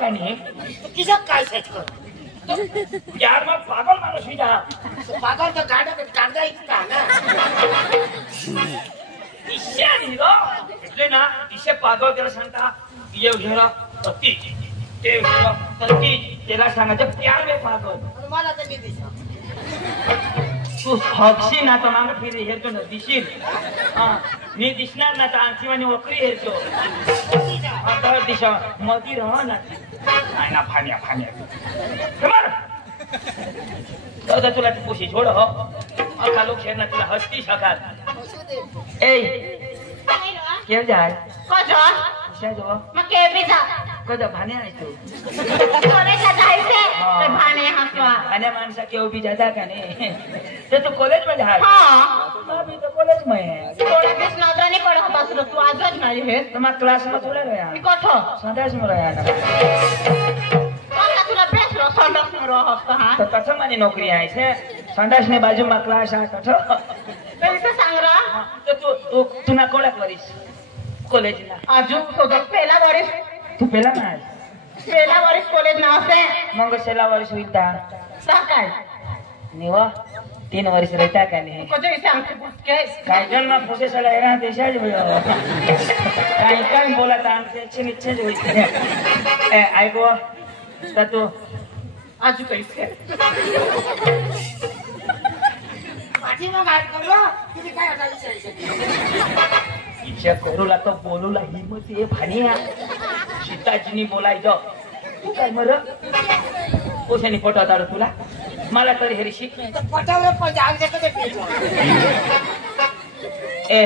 का नाही तिचा काय सेट कर यार मग पागल माणूस विजा पागल तर काढता येत का ना ईशा निरो એટલે ના ઈશે પાગલ त्याला सांगता ये घेरा तती ते घेरा तती त्याला सांगायचं प्यार में पागल मला तर नाही दिसत तू हक्षी ना तर मागे फिरे हेरतो ना दिशील हा मी दिसणार ना तर आणखी वाणी वकरी हेरतो आता दिशा मधी रहा ना नाही ना फाण्या तर तुला ती पोशी छोड हो अका लोक शेरना तुला हसती सकाळ ए केव जाय कजो शाजो मग केवी जा कदा भाने आहे तू कॉलेजला जायचे तर भाणे हसवा भाण्या माणसा केव भी जाता का नाही ते तू कॉलेज मध्ये आहे हां अभी तो कॉलेज में है थोड़ा दिस नजर नहीं पड़ा बस तो तू आजच नाही है तुम्हारा क्लास में थोड़ा गया मी कठो संदेश में रहा ना मला तुला बेस्ट रो संडस में रो हसता हां तो कथा मानी नौकरी आहे से संदेश ने बाजू में क्लास आहे कथा कैसे सांग रहा तो तू तुना कोळा करीस कॉलेजला अजून तो पहिला वर्ष तू पेला ना पहिला वर्ष कॉलेज नाव से मग सेला वर्ष होईता सकाळ निवा 3 वर्ष रहता का नहीं कजो इसे आमचे पुसके काय जन ना पुसे सला एरा देशाज भयो काय बोला था आमचे इच्छे होईते ए आइगो तर तू अजून कैसे पाठीमा गाठ करलो तुम्ही काय आता विचारायचं इच्छा करूला तो बोलूला हिम्मत ये भानिया सीताजीनी बोलायचं तू काय मर कोशानी पटवता तुला मला तरी हेरी शिक पटावलं पण आमच्याकडे पेटवा ए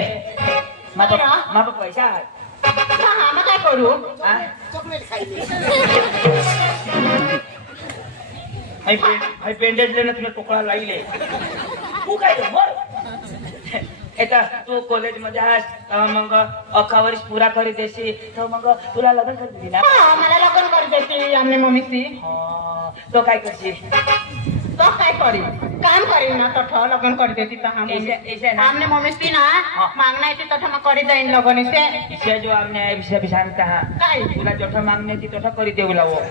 माप पैसा हां मग काय करू चॉकलेट खायली हाय पेंडेज लेना तुला टोकळा लागले तू काय मर एका तू कॉलेज मध्ये आहेस मग 11 वर्ष पुरा करी देशी तर मग तुला लग्न कर दिली ना हां मला लग्न कर देती आमने मम्मीसी तो काय करशील तो काय करी काम करी ना तो लग्न कर देती तो हम ऐसे ना आमने मम्मीसी ना मांगना येते तो हम करी जाईन लगन से इसे जो हमने विषय भी सांगता हा काय तुला जोठा मागणे ती तोठा करी देऊ लावो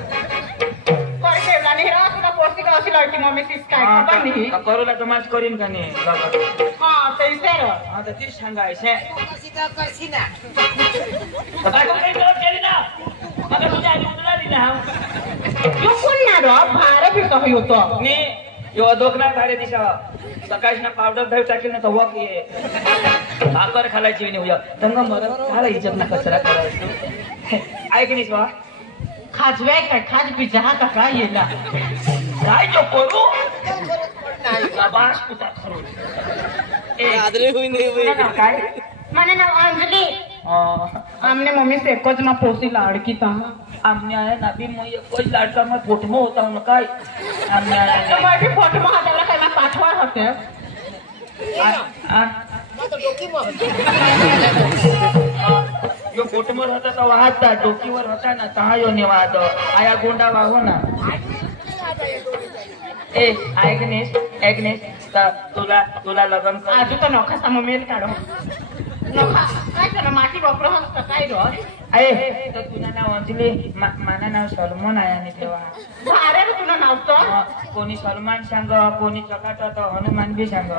करी देवला नाही रा तुला पोस्टी का अशी लड़की मम्मीसी काय खबर नाही करूला तो माझ करीन का नाही हां तैसे रो हा तर तीच सांगायचे सीता करशी ना काय केली ना मग तुझ्या आधी तुला दिला यो कोण ना रो भारे भी कही होतो नी यो दोकना धारे दिशा सकाळी ना पावडर धाव टाकेल ना तो वक ये भाकर खालायची नाही होय तंग मर खाला इज्जत ना कचरा करायचं ऐक नी स्वा खाजवे का खाज पिजा का काय येला काय जो करू नाही शाबाश कुता खरू ए आदरे हुई नहीं हुई काय माने नाव अंजली आमने मम्मी से एकच मा पोसी लाडकी ता आमने आहे ना बी मग कोई लाडका मग फोटो होता ना काय आमने तो माझी फोटो मा हाताला काय मा पाठवा होते तो डोकी मग यो फोटोवर होता तो वाहता डोकीवर होता ना तहा यो निवाद आया गोंडा वाहो ना ए ऐकनेस तुला लग्न कर आजू तो नोखा सममेल काढो नोखा काय कर माटी वापर हसता काय रो ए तर तुला नाव अंजली माना नाव सलमान आहे आणि तेव्हा भारे तुला नाव तो कोणी सलमान सांग कोणी चकाटा तो हनुमान भी सांग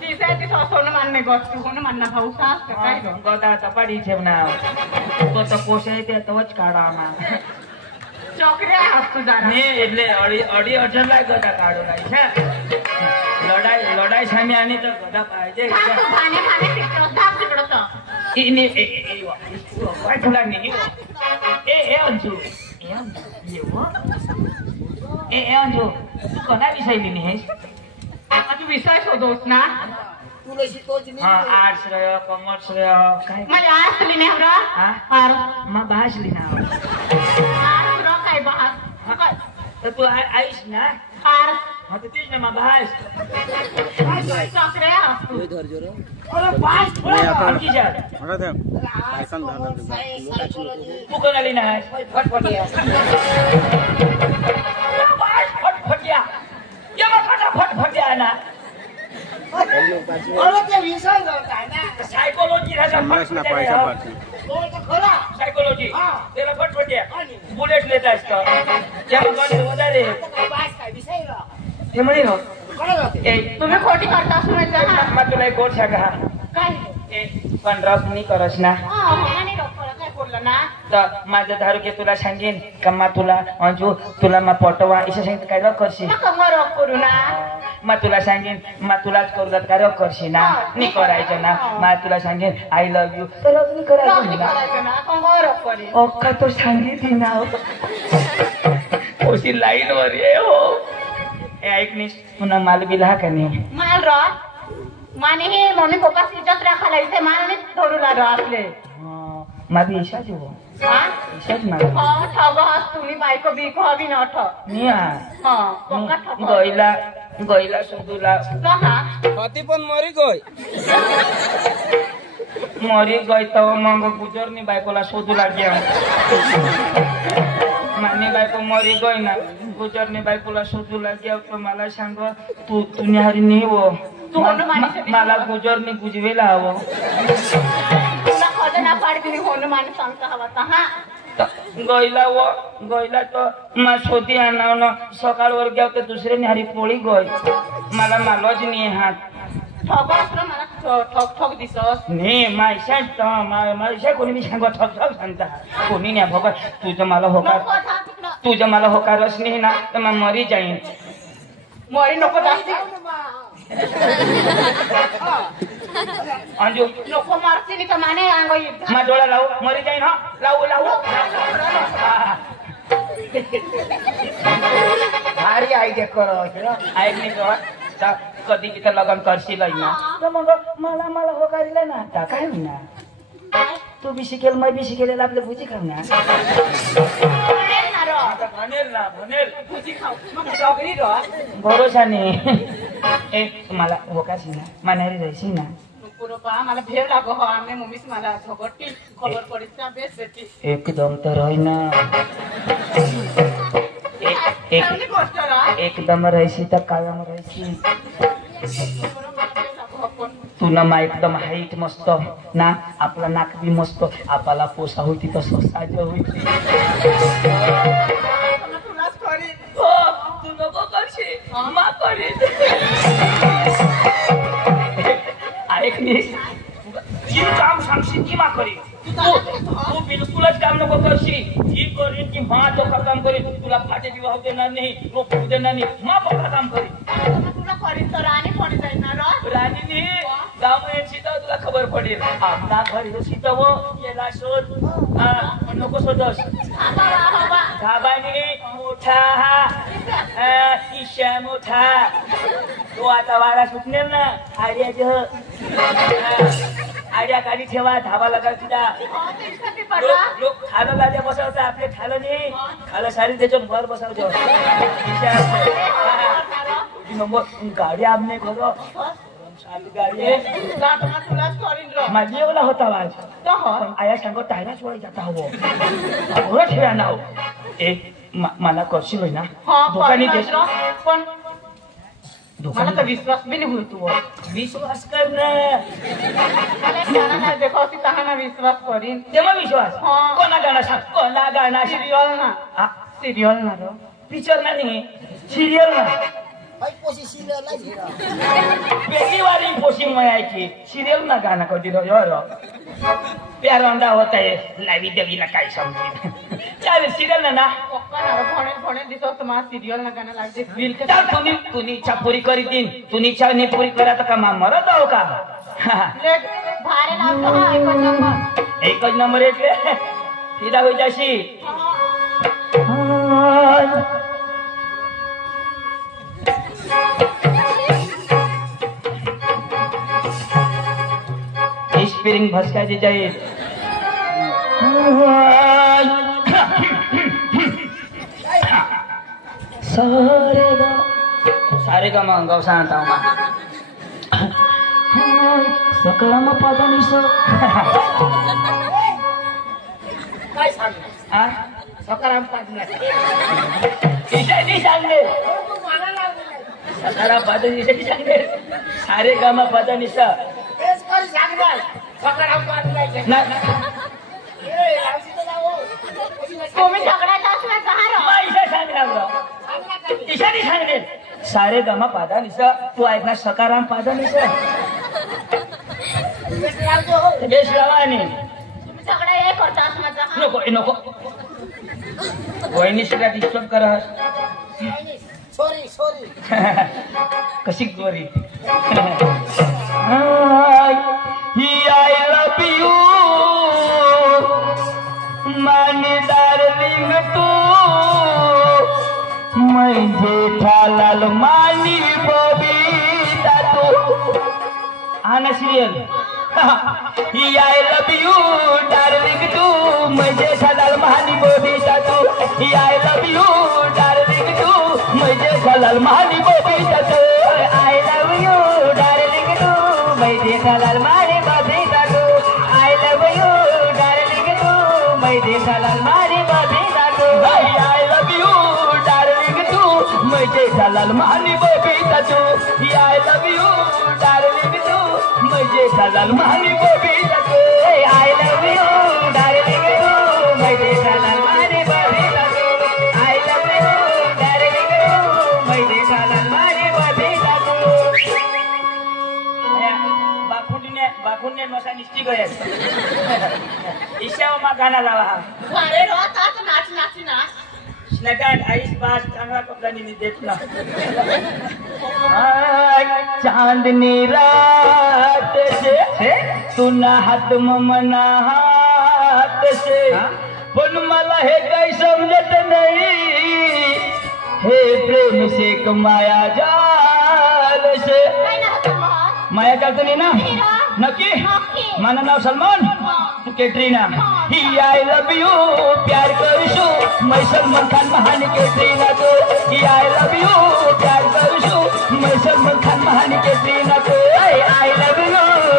तिथे ती सोन मानने गोष्ट हनुमान ना भाऊ सास काय रो गोदा तपाडी ठेव नाव तो तर कोश आहे ते तोच काढा आम्हा चोकऱ्या हसतो जरा ने એટલે અડી અઢલા ગદા કાઢો લાઈ છે લડાઈ સામે આની તો ગદા પાहिजे भाने भाने तिकडं धाप तिकडं तो इने ए काय तुला नाही ए अंजू ए अंजू तू कोणा विषय लिहिली आहेस तू विषय शोधोस ना तुला शिकवची हां नाही आर्ट्स रे कॉमर्स रे काय मला असली नाही हमरा हां हार मग भाष लिहिना रो काय बहार तर तू आईस ना हार हां तर तेच ना मग भाष चोकऱ्या हसतो कोई धर जोरो अरे पास थोडा आणखी जा हटा दे पैसा ना तू कोणा लिहिना आहे फटफटिया फटफटिया ये मग फटफटिया ना अरे ते विषय होता ना सायकोलॉजी राजा ना पैसा पाठी तो खरा सायकोलॉजी हां त्याला फट छोट्या बुलेट लेत असतं त्या गाडी वदारे बास काय विषय रा हे म्हणे हो कोण होते ए तुम्ही खोटी करता असं माहिती ना मग तुला एक गोड सांगा काय ए पण रस नाही करस ना नाही डॉक्टर काय बोललं ना तर माझं दारू के तुला सांगेन का मा तुला अंजू तुला मा पटवा असं सांगितलं काय रॉक करशील कमर रॉक करू ना मग तुला सांगेन मग तुलाच करू जात का रॉक करशील ना नाही करायचं ना मग तुला सांगेन आय लव्ह यू तर रॉक नाही करायचं ना करायचं ना कमर रॉक करी अक्का तो सांगितली ना ओशी लाईन वर ये हो ए ऐक नाही पुन्हा माल बिल हा का नाही माल रॉक माने हे मम्मी पप्पा इज्जत राखायला इथे माने धरू लागलो आपले माझी इशाच हो हा इशाच माझा हा ठग हस तुम्ही बायको बिको हवी न ठग मी हा पक्का ठग गईला गईला शोधूला हा हाती पण मरी गय मरी गई तर मग गुजरनी बायकोला शोधू लाग्या मानी बायको मरी गई ना गुजरनी बायकोला शोधू लाग्या तर मला सांग तू तुन्याहारी नाही हो तू हनुमानासाठी मला गुजरनी गुजवेला हवं तुला खद ना पाडी तुम्ही हनुमान सांगता हवा तर हा गईला तर मा शोधी आणाव ना सकाळवर गेव तर दुसरे न्यारी पोळी गई मला मालच नाही हात ठग असलं मला ठग ठग दिसस नाही मायशा कोणी मी सांग ठक ठक सांगता कोणी नाही भगत तुझं मला होकार तुझं मला होकारच नाही ना तर मग मरी जाईन मरी नको जास्ती अंजू नको मारते मी तर माने अंग युद्ध मा डोळा लावू मरी जाईन हा लावू भारी आयडिया करो ऐक नाही कधी तिथं लग्न करशील ना तर मग मला होकारिला ना आता काय होणार तू बी शिकेल मैं बी शिकेल आपले भुजी खाऊ ना भरोसा नाही ए मला होकाशी ना मानारी जायची ना मला भेव लागो हो आमने मम्मीच मला झगडती खबर पडीत ना बेस बेटी एकदम तर होय ना एकदम राहायची तर कायम राहायची तू ना मा एकदम हाईट मस्त ना आपला नाक बी मस्त आपला पोसा होती तसं साज होती तू नको करशील मा करील ऐक जी काम सांगशील की मा करील तू बिलकुलच काम नको करशील जी करीन की मा तो काम करीन तुला फाटे विवाह देणार नाही रोप देणार नाही मा पक्का काम करीन तुला करीन तर राणी पडी जाईल ना राणीने गाव येईल तर तुला खबर पडेल आपला घर सीताव याला शोध पण नको शोधस गाबाने मोठा ईशा मोठा तो आता वारा सुटणार ना आर्याचं आर्या काढी ठेवा धाबा लगा तुझा लोक खालं लाद्या बसवता आपले खालं नाही खालं सारी त्याच्यावर वर बसवतो गाडी आमने करो माझी एवढा होता वाज आया सांगो टायराच वळी जाता हवं ठेवा नाव एक मला करशील होय ना दुकानी देश पण मला तर विश्वास बी नाही तू विश्वास कर ना देखो तहाना विश्वास करीन तेव्हा विश्वास कोणा गाणं सांग कोणा गाणं सिरियल ना सिरियल ना रो पिक्चर ना नाही सिरियल ना पहली बार पोशिंग में आई थी सीरियल में गाना को दिलो यार प्यार अंडा होता है लावी देवी ना काय समझी चल सीरियल ना पक्का ना भणे भणे दिसो तुम्हा सीरियल ना गाना लागते बिल के चल तुनी इच्छा पूरी करी दिन तुनी इच्छा नहीं पूरी करा तो का मरत हो का ले भारे लावतो एकच नंबर એટલે सीधा हो जाशी स्प्रिंग भसकायची जाईल सारे गा मग गाव सांगता सकळा मग पादा निसो काय सांग सकाराम पाडला ईशानी सांगले सकळा पादा निसो सांगले सारे गा मग पादा निसा तेच कर सांगणार सकाराम पाडला ना ए लावशी तर लावो तुम्ही झगडायचा असला कहा रो मग इशा सांगणार ईशानी सांगेल सारे गमा पादा निसा तू ऐकणार सकाराम पादा निसा बेस लावा आणि तुम्ही झगडा हे करता माझा नको नको वहिनीला डिस्टर्ब करा सॉरी कशी गोरी ही आय लव यू मानी डार्लिंग तू मैं जेठालाल मानी बबीता तू आना सीरियल ही आय लव यू डार्लिंग तू मैं जेठालाल मानी बबीता तू ही आय लव यू डार्लिंग तू मैं जेठालाल मानी बबीता तू आई लव यू डार्लिंग तू मैं जेठालाल मानी बबीता तू आई लव यू डार्लिंग तू मैं जेठालाल मानी बबीता तू आई लव यू डार्लिंग तू मैं जेठालाल मानी बबीता तू आई लव यू डार्लिंग तू मैं जेठालाल मानी बबीता तू आई लव यू डार्लिंग तू मैं जेठालाल मानी बबीता तू आई लव यू डार्लिंग तू मैं जेठालाल मानी बबीता तू बाखुंडे मसा निश्चित गया ईशा मा गाना लावा अरे रो आता नाच नाची ना स्नॅकात आईस बास चांगला कपड्याने मी देखला चांदनी रात से तू ना हात मना हात से पण मला हे काही समजत नाही हे प्रेम से कमाया जाल से काय ना तुम्हा माया जात नाही ना नक्की माझं नाव सलमान तू कैटरीना ही आई लव यू प्यार करूशू मैं सलमान खान महान कैटरीना को ही आई लव यू प्यार करूशू मैं सलमान खान महान कैटरीना को आई लव यू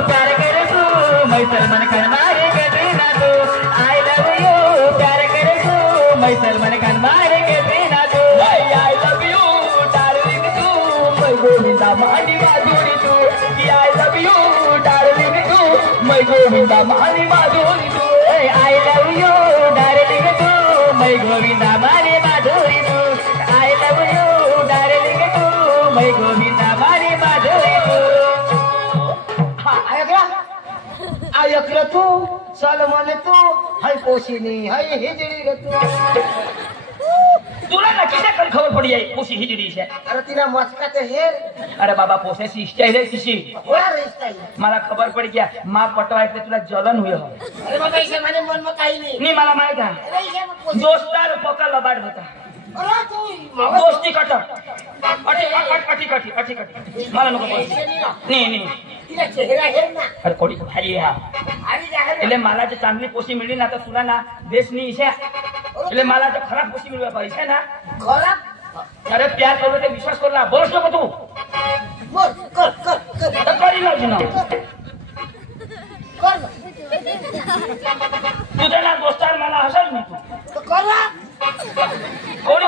प्यार करूशू मैं सलमान खान महान कैटरीना को आई लव यू प्यार करूशू मैं सलमान खान महान कैटरीना को आई लव यू डार्लिंग तू मैं गोविंदा मानी माधुरी तू ही आई लव यू डार्लिंग तू मैं गोविंदा मानी माधुरी तू आई लव यू डार्लिंग तू मैं गोविंदा मानी माधुरी तू आई लव यू डार्लिंग तू मैं गोविंदा मानी माधुरी तू ऐकलं तू सलमान तू हाय पोशिनी हाय हिजडी ग तू तुला नक्कीच खबर पडी आहे पोशी हिजडी आहे अरे तिला मस्काचे हेर अरे बाबा पोशाची स्टाईल आहे तिशी होणार स्टाईल मला खबर पडी क्या मा पटवायचं तुला जलन होईल अरे मग इसे माने मन मग काही नाही नाही मला माहित आहे अरे इसे मग पोशी दोस्तार पका लबाड होता अरे तू दोस्ती कट अटी मला नको बोल नाही तिला चेहरा हेर ना अरे कोडी भारी आहे हा आणि जाहीर એટલે मला जे चांगली पोशी मिळली ना तर तुला ना देश नाही इशा એટલે मला जे खराब पोशी मिळवा पाहिजे ना खराब अरे प्यार करू ते विश्वास करू ना बोलस नको तू बोल कर तर करी लावची ना कर तुझ्या ना दोस्तार मला हसाल मी तू कर ना कोणी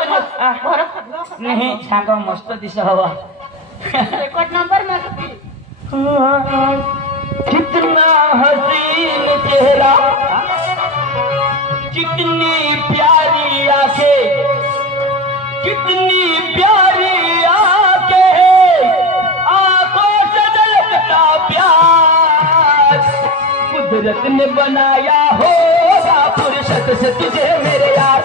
नाही सांगा मस्त दिसा हवा रेकॉर्ड नंबर माझा कितना हसीन चेहरा कितनी प्यारी आंखें कितनी प्यारी आंखें आंखों से झलकता प्यार कुदरत ने बनाया होगा फुर्सत से तुझे मेरे यार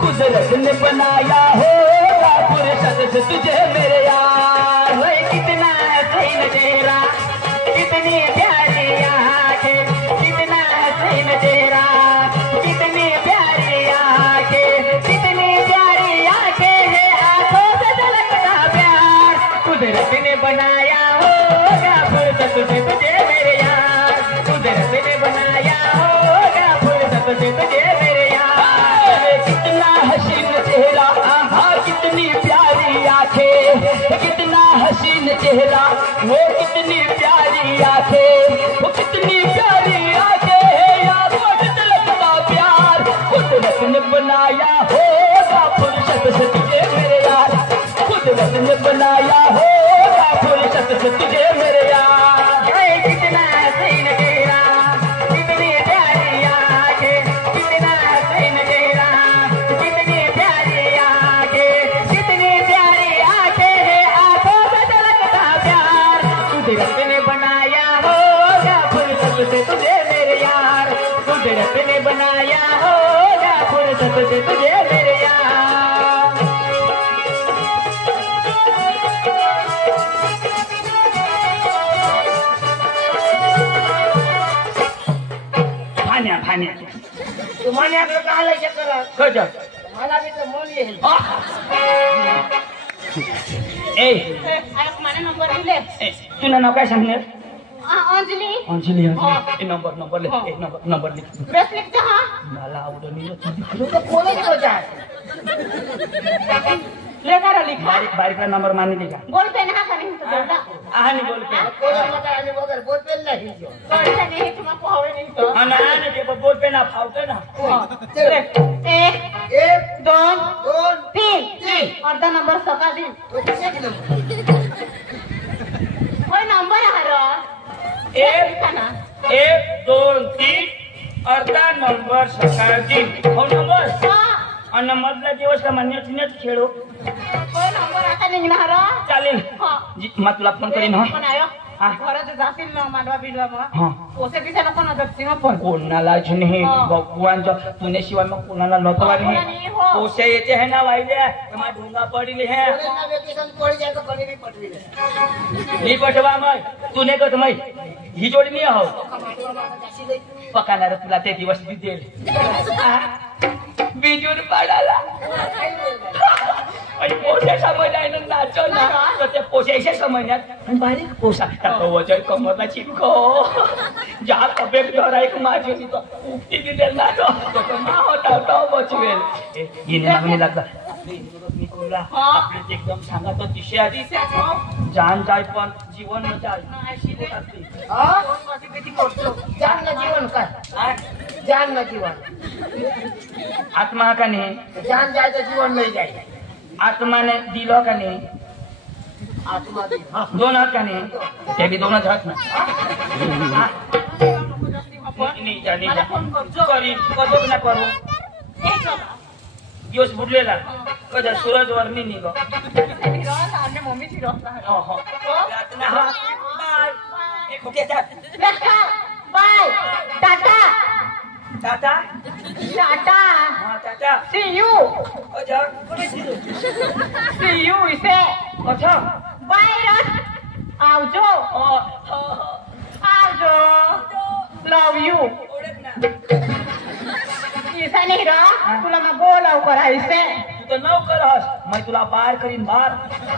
कुदरत ने बनाया होगा फुर्सत से तुझे मेरे यार वही कितना हसीन चेहरा कितनी प्यारी आंखें कितना हसीन चेहरा कितनी प्यारी आंखें कितनी प्यारी आंखें है आंखों से झलकता प्यार कुदरत ने बनाया होगा फुर्सत से तुझे मेरे यार कुदरत ने बनाया होगा फुर्सत से तुझे मेरे यार कितना हसीन चेहरा हाँ कितनी प्यारी आंखें कितना हसीन चेहरा वो कितनी प्यारी आंखें वो कितनी प्यारी आंखें यारों से झलकता प्यार कुदरत ने बनाया होगा फुर्सत से तुझे मेरे यार कुदरत ने बनाया होगा फुर्सत से तुझे मेरे यार कितना हसीन चेहरा कितनी प्यारी आंखें कितना हसीन चेहरा तुझे मेरे फान्या फान्या तुम्हाला आपलं कालायचं करा कट मला बी तर मन येईल ए मला नंबर दिले तुला नाव काय सांगणार अंजली अंजली अंजली नंबर नंबर लिख नंबर लिख ब्रेसलेट हा मला आवडत तुला कोणच होता ले करा लिखा बारीक बारीकला नंबर माने लिखा बोल पेन हा का नहीं तो बोलता आणि बोल पे कोणाला आणि वगैरे बोलपेल नाही कौन नहीं तुम्हारा पोहे नहीं तो आणि ते बोल पे ना फावते ना एक एक दोन दोन तीन अर्धा नंबर सका दी कोई नंबर है रो एक लिखा ना 1 2 3 अर्धा नंबर सकाळ दिन हो नंबर हाँ आणि मधला दिवस का म्हणण्यात खेळू कोई नंबर आता निघणार रो चालेल हाँ मग तुला फोन करीन हो पण आयो हा. घरात जातील ना मांडवा बिंडवा हा. मग ओसे पिसे नको ना दक्षिण पण कोणालाच नाही हा. भगवानच्या तुझ्याशिवाय मग कोणाला नव्हतं कोणाला वाली नाही, हो. पोसे येते है ना वाईले मग ढोंगा पडली है कोणाला वेकेशन पड जाय तो कधी बी पटवी नाही ही पटवा मग तूने कत मग ही जोडी नाही हो पकाणार तुला ते दिवस बी देईल बिजूर पाडाला आणि पोशा समजाय ना नाचो ना तर ते पोशायचे समजण्यात आणि बारीक पोसा टाका वजन कमरला चिपको ज्या कपेक धरायक माझी तो उक्ती दिले ना तो मा होता तो बचवेल येणे मागणी लागला निकोला आपले एकदम सांगा तो दिशे आधी जान जाय पण जीवन न जाय जान ना जीवन काय जान ना जीवन आत्मा का नाही जान जायचं जीवन नाही जाय आत्माने दिलं का नाही आत्मा दे दोन हात का नाही ते बी दोनच हात ना नाही जाणी करी कधीच ना करू दिवस बुडलेला कधी सूरज वर नाही निघ मम्मी ची रोज बाय टाटा टाटा टाटा हा टाटा सी यू अच्छा कुठे सी यू इसे अच्छा बाय आवजो आवजो लव यू इसे नाही रा तुला मग बोलाव करा इसे तू तर नव करस मैं तुला बाहेर करीन बाहेर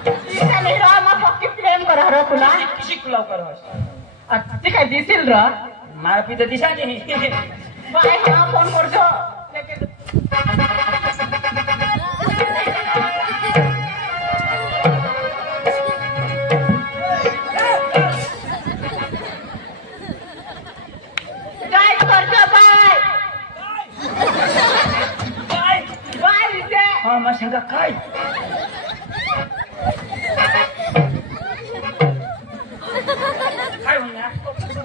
इसे नाही रा मग पक्की प्रेम करा रा तुला किशी तुला करस ती काय दिसेल रा मारा पिता दिशा नाही बाय हा फोन करजो काय करतो बाय काय बाय इसे हा मग सांगा काय काय म्हणणार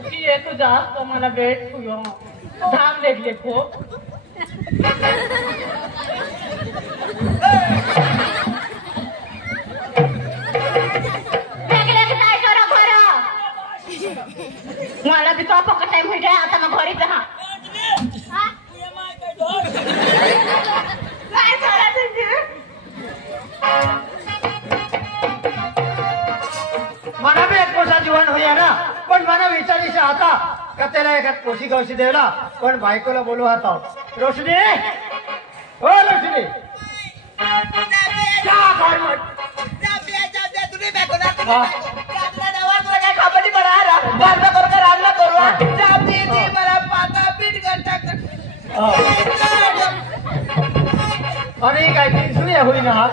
ती आहे तू जास्त मला भेट तुझं धाम देखले खूप काय करा खरं मला बी तो फक्त टाइम भेटाय आता मग घरी जा काय करा तुझी मला बी एक पोसा जीवन होया ना पण मला विचारायचं आता का त्याला एखाद पोशी गवशी द्यायला पण बायकोला बोलू आता रोशनी हो रोशनी आणि काय तीन सुया होईना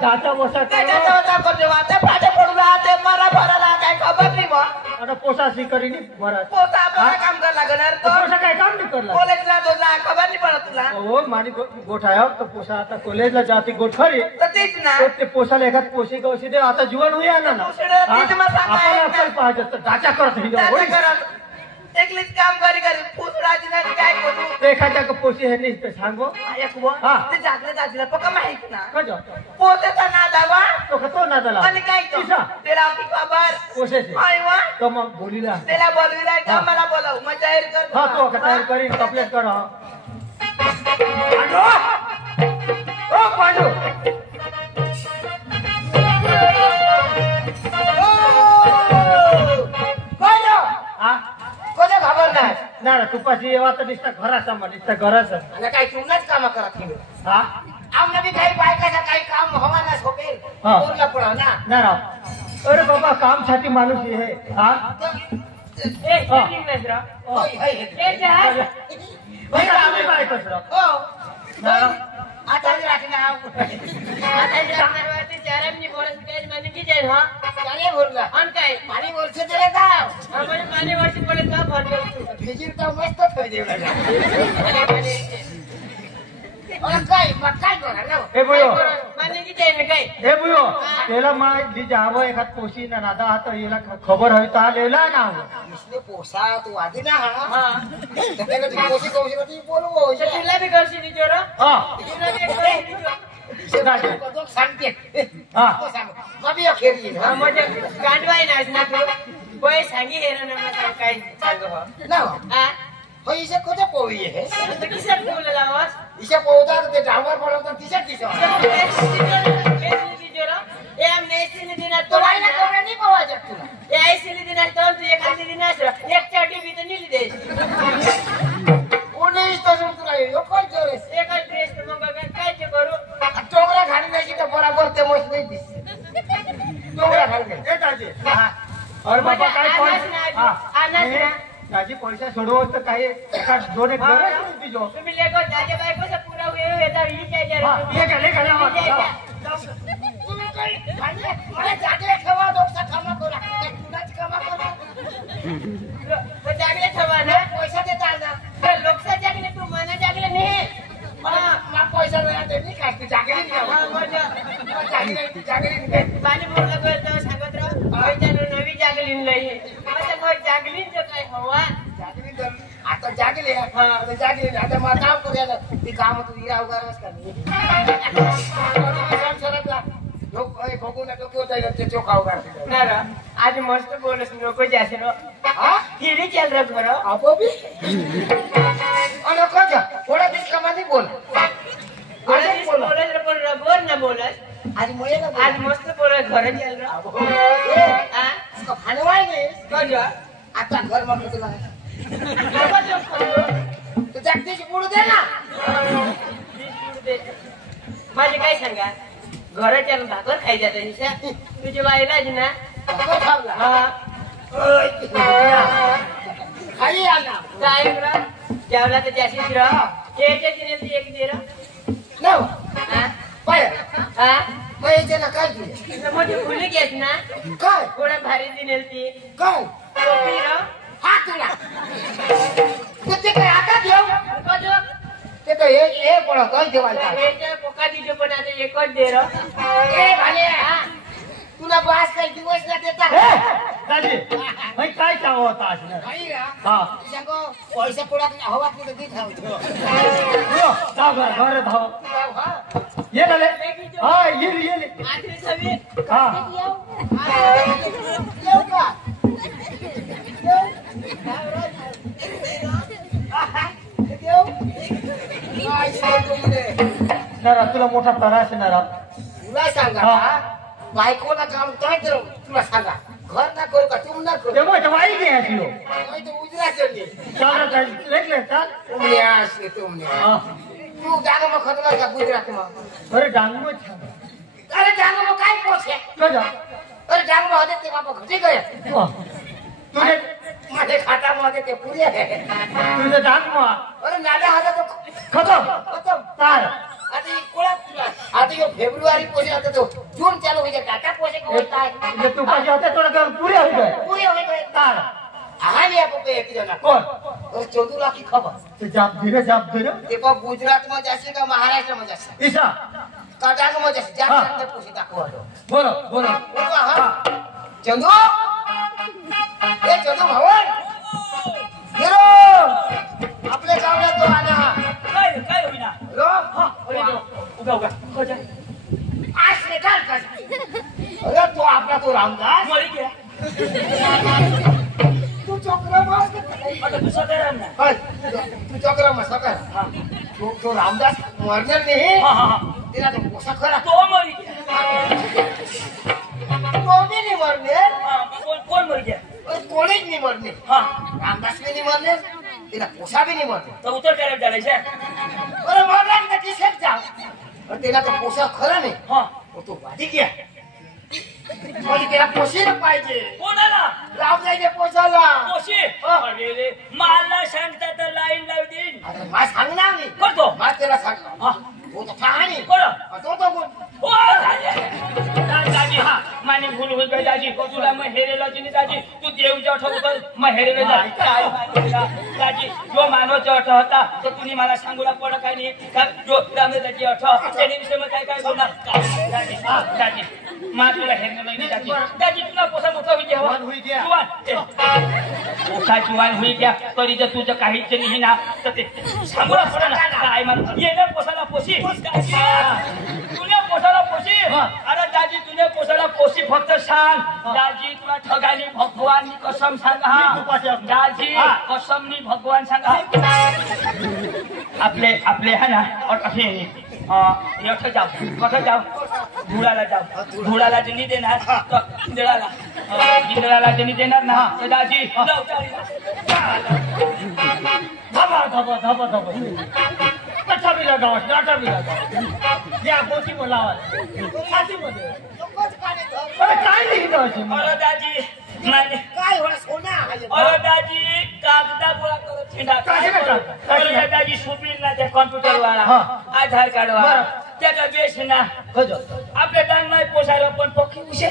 दाचा बसा आता पोसा करी बरं पोसा काय काम नाही करला हो माझी गोठ आहे तर पोसा आता कॉलेजला जाते गोठ खरी ते पोसाला एखाद पोशी गवशी दे आता जीवन होईया ना आपण पाहिजे तर दाचा करत एकलीच काम करी करी पुसडाची नाही काय करू एखाद्या पोशी हे नाही तर सांगो ते जागले जागले पक्का माहित ना कजो पोतेचा ना दावा तो ना दाला आणि काय तेला की खबर पोशेचे आईवा तो मग बोलीला तेला बोलविला का मला बोलाव मग जाहीर कर हां तो तयार करी कंप्लीट कर पांडू ओ पांडू कोणी खबर नाही ना तुपाशी येवा तर दिसता घराचा मग दिसता घराचा आणि काही तुमनाच काम करत नाही हा आमना बी काही बायकाचा काही काम हवा ना सोपेल बोलला पडा ना राव अरे बाबा काम साठी माणूस आहे हा ए नाही रा ए जहाज भाई आम्ही बायकच राव ना आता राखना आता राखनावरती चारमनी बोलस पेज मध्ये की जाय हा चाले बोलला अन काय पाणी वर्ष जरे दाव आपण पाणी वर्ष पडे का भरतो फिजिर तर मस्त થઈ जेवला और काय मग काय करा ना ए बुयो माने की जाय काय ए बुयो तेला मा जी जाव एखाद पोशी ना नादा आता येला खबर होई ता लेला ना इसने पोसा तू आधी ना हां त्याला ती पोशी कौशी ती बोलवो तिला बी करशी नी जोरा हां तिला बी करशी तो सांगते हां तो सांग मबी अखेरी हां म्हणजे गांडवाई नाच ना तू कोई सांगी हेर ना मला काय सांग हो ना हां हो इसे कोते पोई है तो किसे बोल लावास इसे पोदा ते डावर पडतो तिसे किसे ए हमने इसीने दिन तो भाई ना कपड़ा नहीं पवा जब तू ए इसीने दिन तो तू एक आदमी दिन आसरा एक चड्डी भी तो नहीं दे 19 तो तुम तुला यो कोण जोरे एक ड्रेस तो मंगा काय ते करू टोकरा खाली नाही तर बरोबर ते मोस नाही दिस टोकरा खाली ए दाजी हां और बाबा काय कोण हां आनाच ना दाजी पैसा सोडवो तर काय एका दोन एक घर दिजो तुम्ही लेको दाजे बायको से पूरा हुए येता ही काय जरा ले तुम्ही काय मला जागले ठेवा दोसा कामा करा तुलाच कामा करा तो जागले ठेवा ना पैसा देता ना तर लोकसा जागले तू मना जागले नाही मा पैसा नाही देनी काय तू जागले नाही हां मजा जागले पाणी बोलला तो सांगत राव पैसा नवी जागली नाही आता मग जागली जो काय हवा जागली आता जागले आता जागले आता मा काम करायला ती काम तू इरा उगारस करनी संसारातला लोक ए भगोना तो क्यों जायला ते चोखा उगारते ना रा आज मस्त बोलस नको जासे रो हां हिरी चल रे घर आपो भी अन को जा थोड़ा दिन कमानी बोल आज बोलस रे बोल ना बोलस आज मस्त बोल घर चल रे हां इसको खानवाई नहीं कर जा आता घर में तुला तो जगदीश बुडू दे ना माझे काय सांगा घराच्या भाकर खाई जाते निशा तुझे बाईलाज ना हां खाली आना टाइम रा जेवला तर जाशीच रा केचे दिने एक दे रा नो हां पाय हां पैसे ना काय दिले मोठी फुली घेत ना काय कोणा भारी दिनेल ती काय टोपी रा हा तुला ते काय आता देव कजो ते तो ए पण काय देवाला हे पोका दिजो पण आता एकच दे रा ए भाले तुला बास काय दिवस ना देता दादी भाई काय चाव होता असणार हां सांगो पैसा पुडा हवा की दी थाव यो जाव घर धाव ये ले हां ये आखरी सवी हां येऊ का नरा तुला मोठा त्रास नरा तुला सांगा बायकोला काम काय करू तुला सांगा घर ना करू का तुम ना करू तेव्हा वाई दे हसियो नाही तो उजरा चली चल लेखले चल तुमने आसे तुमने तू जागा में खतला का गुजरात में अरे डांग में काय पोछे कजा अरे डांग में होते ते बाबा घटी गए तुझे माझे खाता मध्ये ते पुरे आहे तुझे डांग में अरे नाले हाता तो खतम तार आता कोळा आता यो फेब्रुवारी पोसे आता तो जून चालू होई टाटा पोसे को होता है ये तू पास होते थोड़ा कर पूरे हो गए तार आहाली आप पे एक जना कौन और 14 लाख की खबर ते जाप धीरे ते को गुजरात में जासे का महाराष्ट्र में जासे ईसा काटांग में जासे जाप अंदर पोसे ताको बोलो हां चंदू ए चंदू भवन रामदास मरी गया तू चक्रमा आता तू सगळं ना तू चक्रमा सकर तो रामदास मरणार नाही हा हा तिला तो पोसा खरा तो मरी गया तो भी नहीं मरने कोण मरी गया कोणीच नाही मरणे हा रामदास भी नहीं मरने तिला पोसा भी नहीं मरने तर उतर डायरेक्ट झालायच्या अरे मरला ना किसे जाओ और तिला तो पोसा खरा नाही हा तो वादी गया म्हणजे त्याला पोशीला पाहिजे कोणाला राव जायचे पोसाला पोशी अरे रे मला सांगता तर लाईन लावू देईन अरे मा सांगणार मी करतो मा त्याला सांग हा तो तो कहाणी कोण तो तो कोण ओ दाजी हा माने भूल होई गई दाजी तुला मग हेरेला जिनी दाजी तू देवच्या ठेवतो मग हेरेला दाजी जो मानवचा अर्थ होता तो तुम्ही मला सांगूला पड काय नाही का जो दामेदाची अर्थ त्याने विषय मग काय काय बोलणार दाजी हा दाजी मा तुला हेरेला नाही दाजी दाजी तुला पोसा मोठा होई घ्या होई घ्या पोसा जुवान होई घ्या तरी जर तुझं काहीच नाही ना तर ते सांगूला पड ना काय मग येणं पोसाला पोशी तुला पोसाला पोशी अरे दाजी तुने पोसाला पोशी फक्त सांग दाजी तुला ठगानी भगवाननी कसम सांगा दाजी कसमनी भगवान सांगा आपले है ना और असे एवढं जाऊ कसं जाऊ धुळाला जणी देणार गिंदळाला जणी देणार ना तर दाजी धबा धबा धबा धबा कसा भी लगाव डाटा भी लगाव या गोटी बोलावा छातीमध्ये अरे काय लिहिलं अरे दाजी माने काय हो सोना अरे दाजी कागदा गोळा करत छिंडा अरे दाजी सुपील ना त्या कॉम्प्युटर वाला आधार कार्ड वाला त्याचा बेस ना आपल्या डांग नाही पोसायला पण पक्की उशे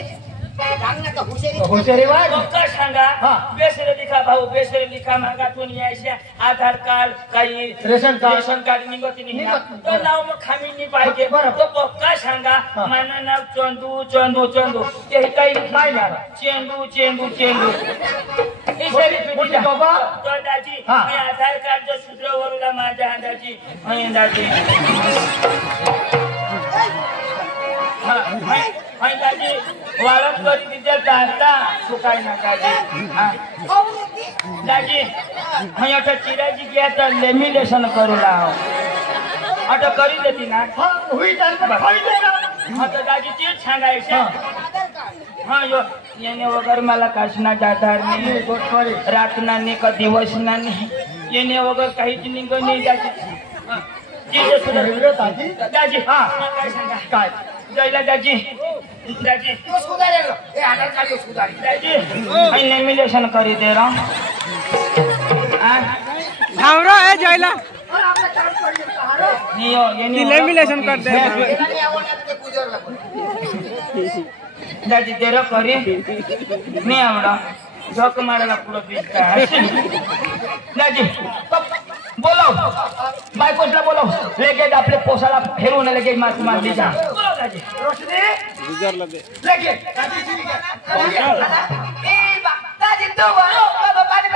हुशारी वाज पक्का सांगा बेसरे लिखा भाऊ बेसरे लिखा मागातून यायच्या आधार कार्ड काही रेशन कार्ड निघत नाही तो नाव मग खामी नाही पाहिजे तो पक्का सांगा माझं नाव चंदू चंदू चंदू ते काही काय ना चेंडू चेंडू चेंडू बाबा तो दाजी मी आधार कार्डच्या सूत्रावरून माझ्या अंदाजी दाजी दाजी वाळत करी तिथे जाता तू काय ना दाजी आता चिराजी घ्या तर लेमिनेशन करू लाव आता करी देते ना आता दाजी तेच सांगायचं हा यो येणे वगैरे मला काशना जाणार नाही रातना नाही का दिवस नाही येणे वगैरे काहीच निघ नाही दाजी हा काय सांगा काय जयला दाजी दाजी दाजी लेमिनेशन करी दे रहा है जायला लेमिनेशन कर दे दाजी दे रो करी नाही आवडा झोक मारायला पुढं पिसता दाजी बोलाव बायकोला बोलाव लगेच आपले पोसाला फेरवून लगेच मात मारली जा बोलाव दाजी रोशनी गुजरला दे लगेच दाजी तो बाबा पाणी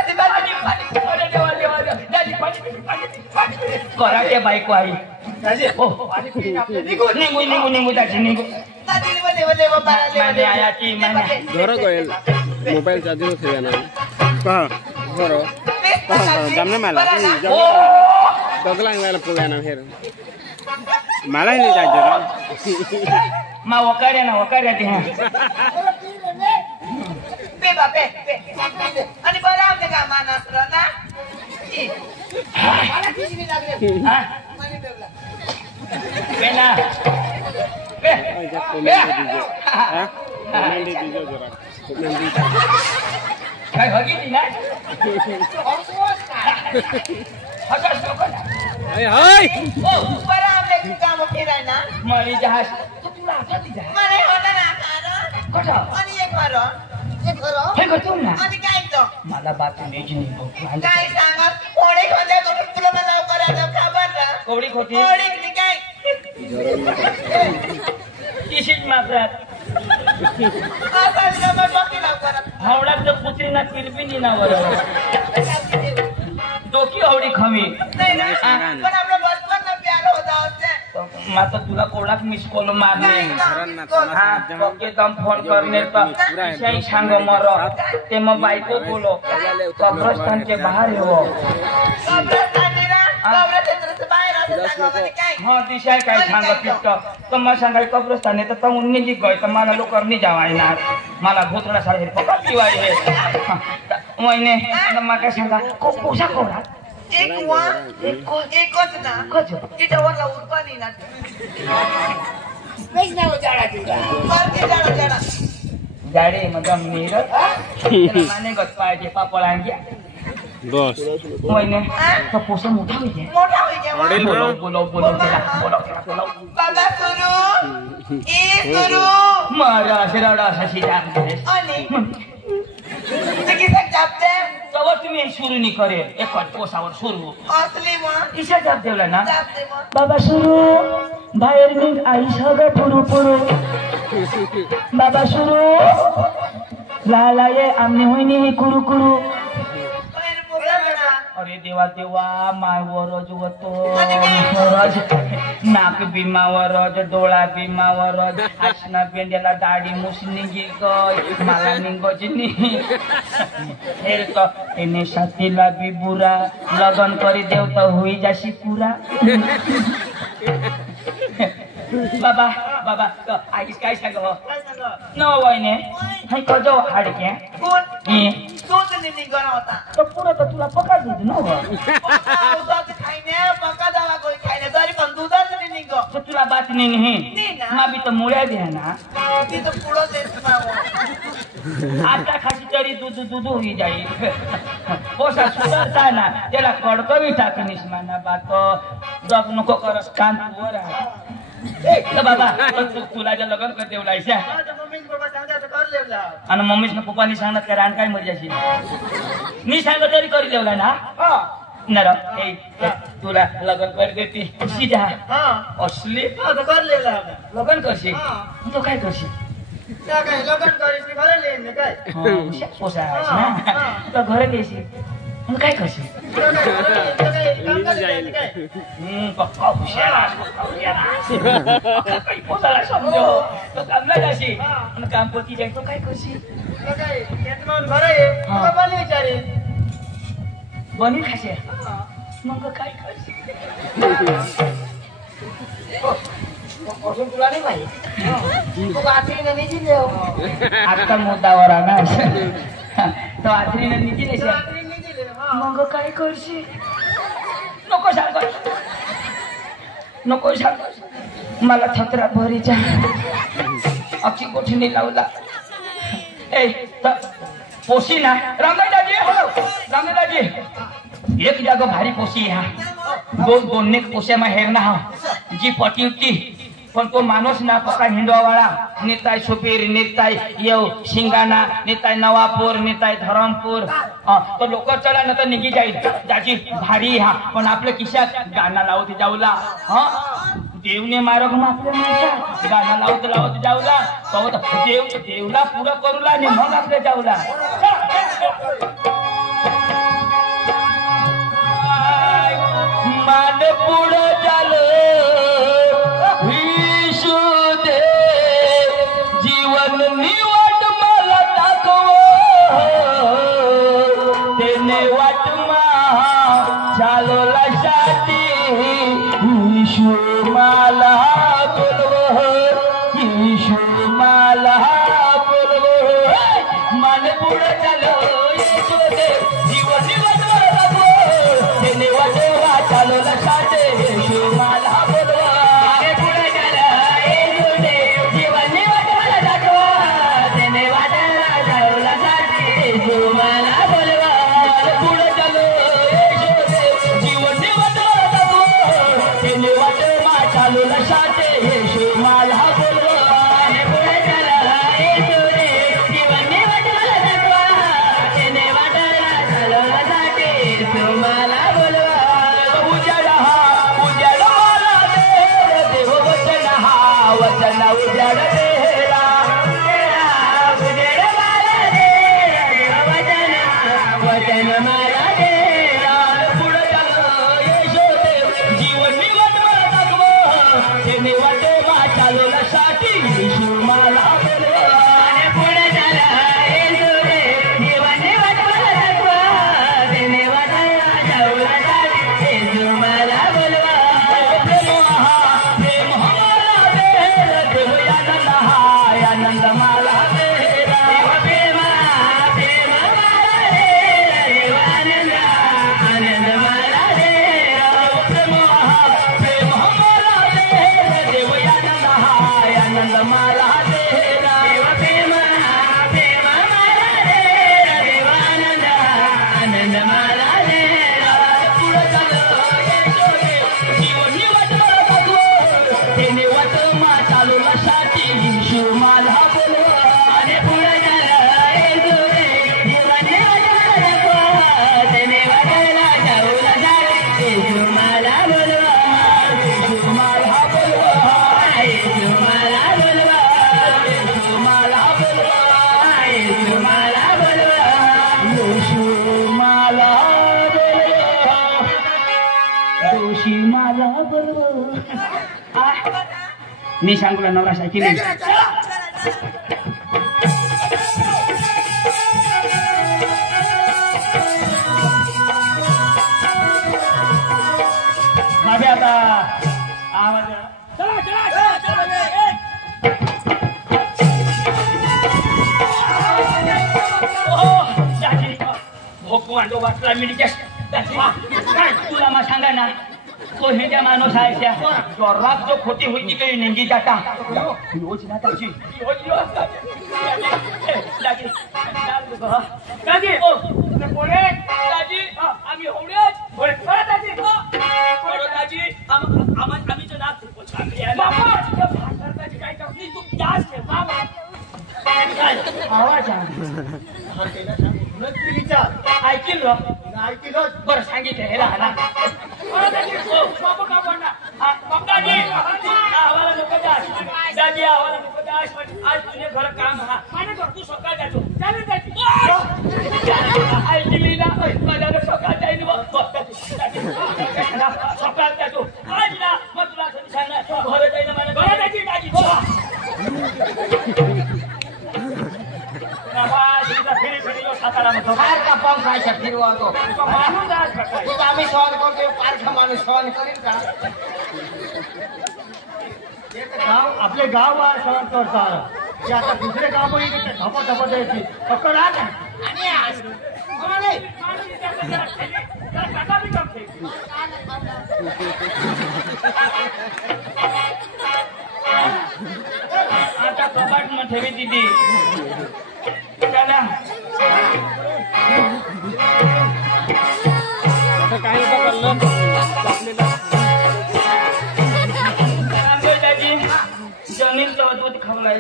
अरे देवा दाजी पाणी कराटे बायको आई दाजी हो निघू दाजी निघू आया ती मैंने घर गएल मोबाइल चार्जिंग से जाना कहां घर जामने माला दोगला वाला पुगाना फिर माला ही नहीं चार्जर मां वकारे ती हां पे आणि बरं आमच्या कामानं असलं ना मला किती नाही लागले हां मला बेवला बेना काय हगी ना हाय बरं आमले काम फिराय ना मरी जहाज मला होता ना कारण आणि एक घर ना आणि काय तो मला बातमी द्यायची नाही काय सांगा कोणी खोदे करून तुला मला लवकर खबर ना कोवडी खोटी कोणी काय किशीच मात्रात आता मग बाकी लवकर हावडात तर पुत्रीना किरपिनी ना बरोबर डोकी आवडी खमी नाही ना पण आपलं बचपन ना प्यार होता होते माता तुला कोणाक मिस कॉल मारणे हा एकदम फोन करणे तर सांग मर ते मग बायको बोलो कब्रस्तान के बाहर हो हाँ दिशा काय सांगत तर मग सांगाय कब्रस्तान तर तम निघी गय तर मला लोक नाही जावायना मला भोतडा सारखे पका पिवाय वहिने मग काय सांगा पोषा कोणा एकच ना तिच्यावरला उरपानी ना गाडी मतलब मेरत माने गत पाहिजे पापड आणल्या बस वहिने तो पोषा मोठा होईल बोलो बाबा सुरू मारा रडा असा तवर तुम्ही सुरू नाही करेल एक पोसावर सुरू इशा जाप देवला ना बाबा सुरू बाहेर निघ आई सगळं पुरू पुरू बाबा सुरू लाला ये आमने होईनी हे कुरू कुरू अरे देवा देवा मायवरज होतो नाक भीमावरज डोळा भीमावरज आसना पेंड्याला दाढी मुसनी गय मला निघच तो एने साथीला बी बुरा लगन करी देव तर होई जाशी पुरा बाबा बाबा तो आईस काय सांग न वहिने हाय कजो हाडके तो पुरा तर तुला पका दूध न तुला बात नाही मा बी तर मुळ्या द्या ना आता खाशी तरी दूध दूध होई जाईल पोसा सुधारता ना त्याला कडकवी टाकणीस माना बात जप नको करस कान वर बाबा तुला जे लग्न कर देवलायच्या आणि मम्मीच पप्पानी सांगत का रान काय मजाशी मी सांगत तरी करी देवला ना नर तुला लग्न कर देते सीधा असली लग्न करशी तो काय करशी पोसा घर लिहिशी काय करशी पक्का हुशार पोसाला समजो तो कामला जाशी आणि काम पोती जाय तो काय करशी बनी खाशे मग काय करशी तुला नाही माहिती आत्रीने नाही दिले आजकाल मुद्दावर ना तो आत्रीने नाही दिले मग काय करशी नको सांग मला छत्रा भरीचा अक्षी कोठीने लावला ए पोशी ना रामदाजी एक जागो भारी पोशी हा दोन पोशा मा हेर ना जी पटी होती पण तो माणूस ना पका हिंडवावाळा नेताय सुपीर नेताय येव शिंगाणा नेताय नवापूर नेताय धरमपूर तो लोक चला ना तर निघी जाईल त्याची भारी हा पण आपल्या खिशात गाणं लावत जाऊला हा देवने मारग आपल्या गाणं लावत जाऊला देवला पुरं करूला आणि मग आपल्या जाऊला मान पुढं झालं जीवन निवड मला दाखव तेने वाट चालवला साठी ईशू मला बोलव ईशू मला बोलव मन पुढे चालो जीवन निवड मला दाखव तेने वाट चालवला साठी ईशू मला बोलव त्याने वाटे मा चालवला साठी येशू मला बोलवा आणि पुढे झाला येशूने देवाने वाटवला दाखवा त्याने वाटे मा चालवला साठी येशू मला बोलवा प्रेम मला देर देव आनंद हाय आनंद मला देर प्रेम मला देर देव आनंद आनंद मला देर प्रेम मला देर देव आनंद हाय आनंद मला देर प्रेम मला देर देव आनंद आनंद मला देर पुढे चाललो येतो जीवनी वाटवला दाखव त्याने वाट मा चालवला साठी येशू मला बोलवा आणि पुढे झाला येतो जीवनी वाटवला दाखव त्याने वाटवला चालवला साठी येशू मला बोलवा येशू मला बोलवा येशू मला बोलवा येशू मला बोलवा येशू मला बोलवा येशू मला बोलवा दोषी मला बोलवा मी सांगला नवरा सायकी नाही माझे आता आवाज चला चला भोकू आणतो वाचला मी तुला मग सांगा ना तो हेच्या माणूस आहे त्या जोरात जो खोटी होती काही नेंगी जाता योजना त्याची आम्ही आवाज ऐकील बरं सांगितलं हे लहान दादी आम्हाला नको दास आज तुझे घर काम हा माझ्या घर तू सकाळ जातो चालेल ऐकली ना मला सकाळ जाईल सकाळ जातो आज ना मग तुला सांगा घर जाईल मला घर जायची दादी आम्ही सहन करतो पारखा माणूस सहन करीन का आपले गाव सहन करतात ते आता दुसरे गाव धपा धपा द्यायची फक्त राहत आता कपाट मध्ये ठेवी दिदी त्याला काही पकडलं जमीन दूध खवलाय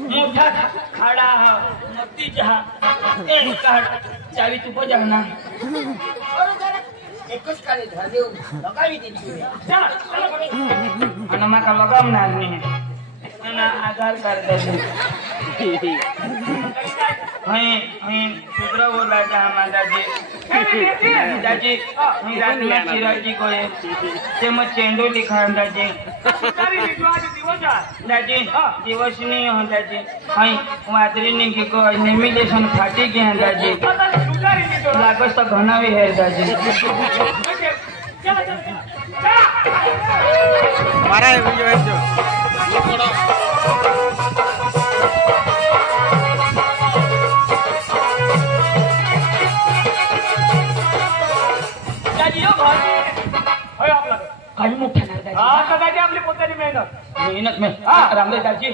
मोठा खाडा हा मती चहा काढ चावी तू बजाव ना एकच काळी घर देऊन लगावी दिली आणि माका लगावणार नाही आधार कार्ड शुद्र बोलायचा माझा त्याची चिराची कोय ते मग चेंडू लिखा त्याचे दिवस नाही त्याची वाजरी निघी नेहमी देशन फाटी घे त्याची लागस तर घणावी हेर त्याची काही मोठा नाही आपली पोताची मेहनत रामदेव दाजी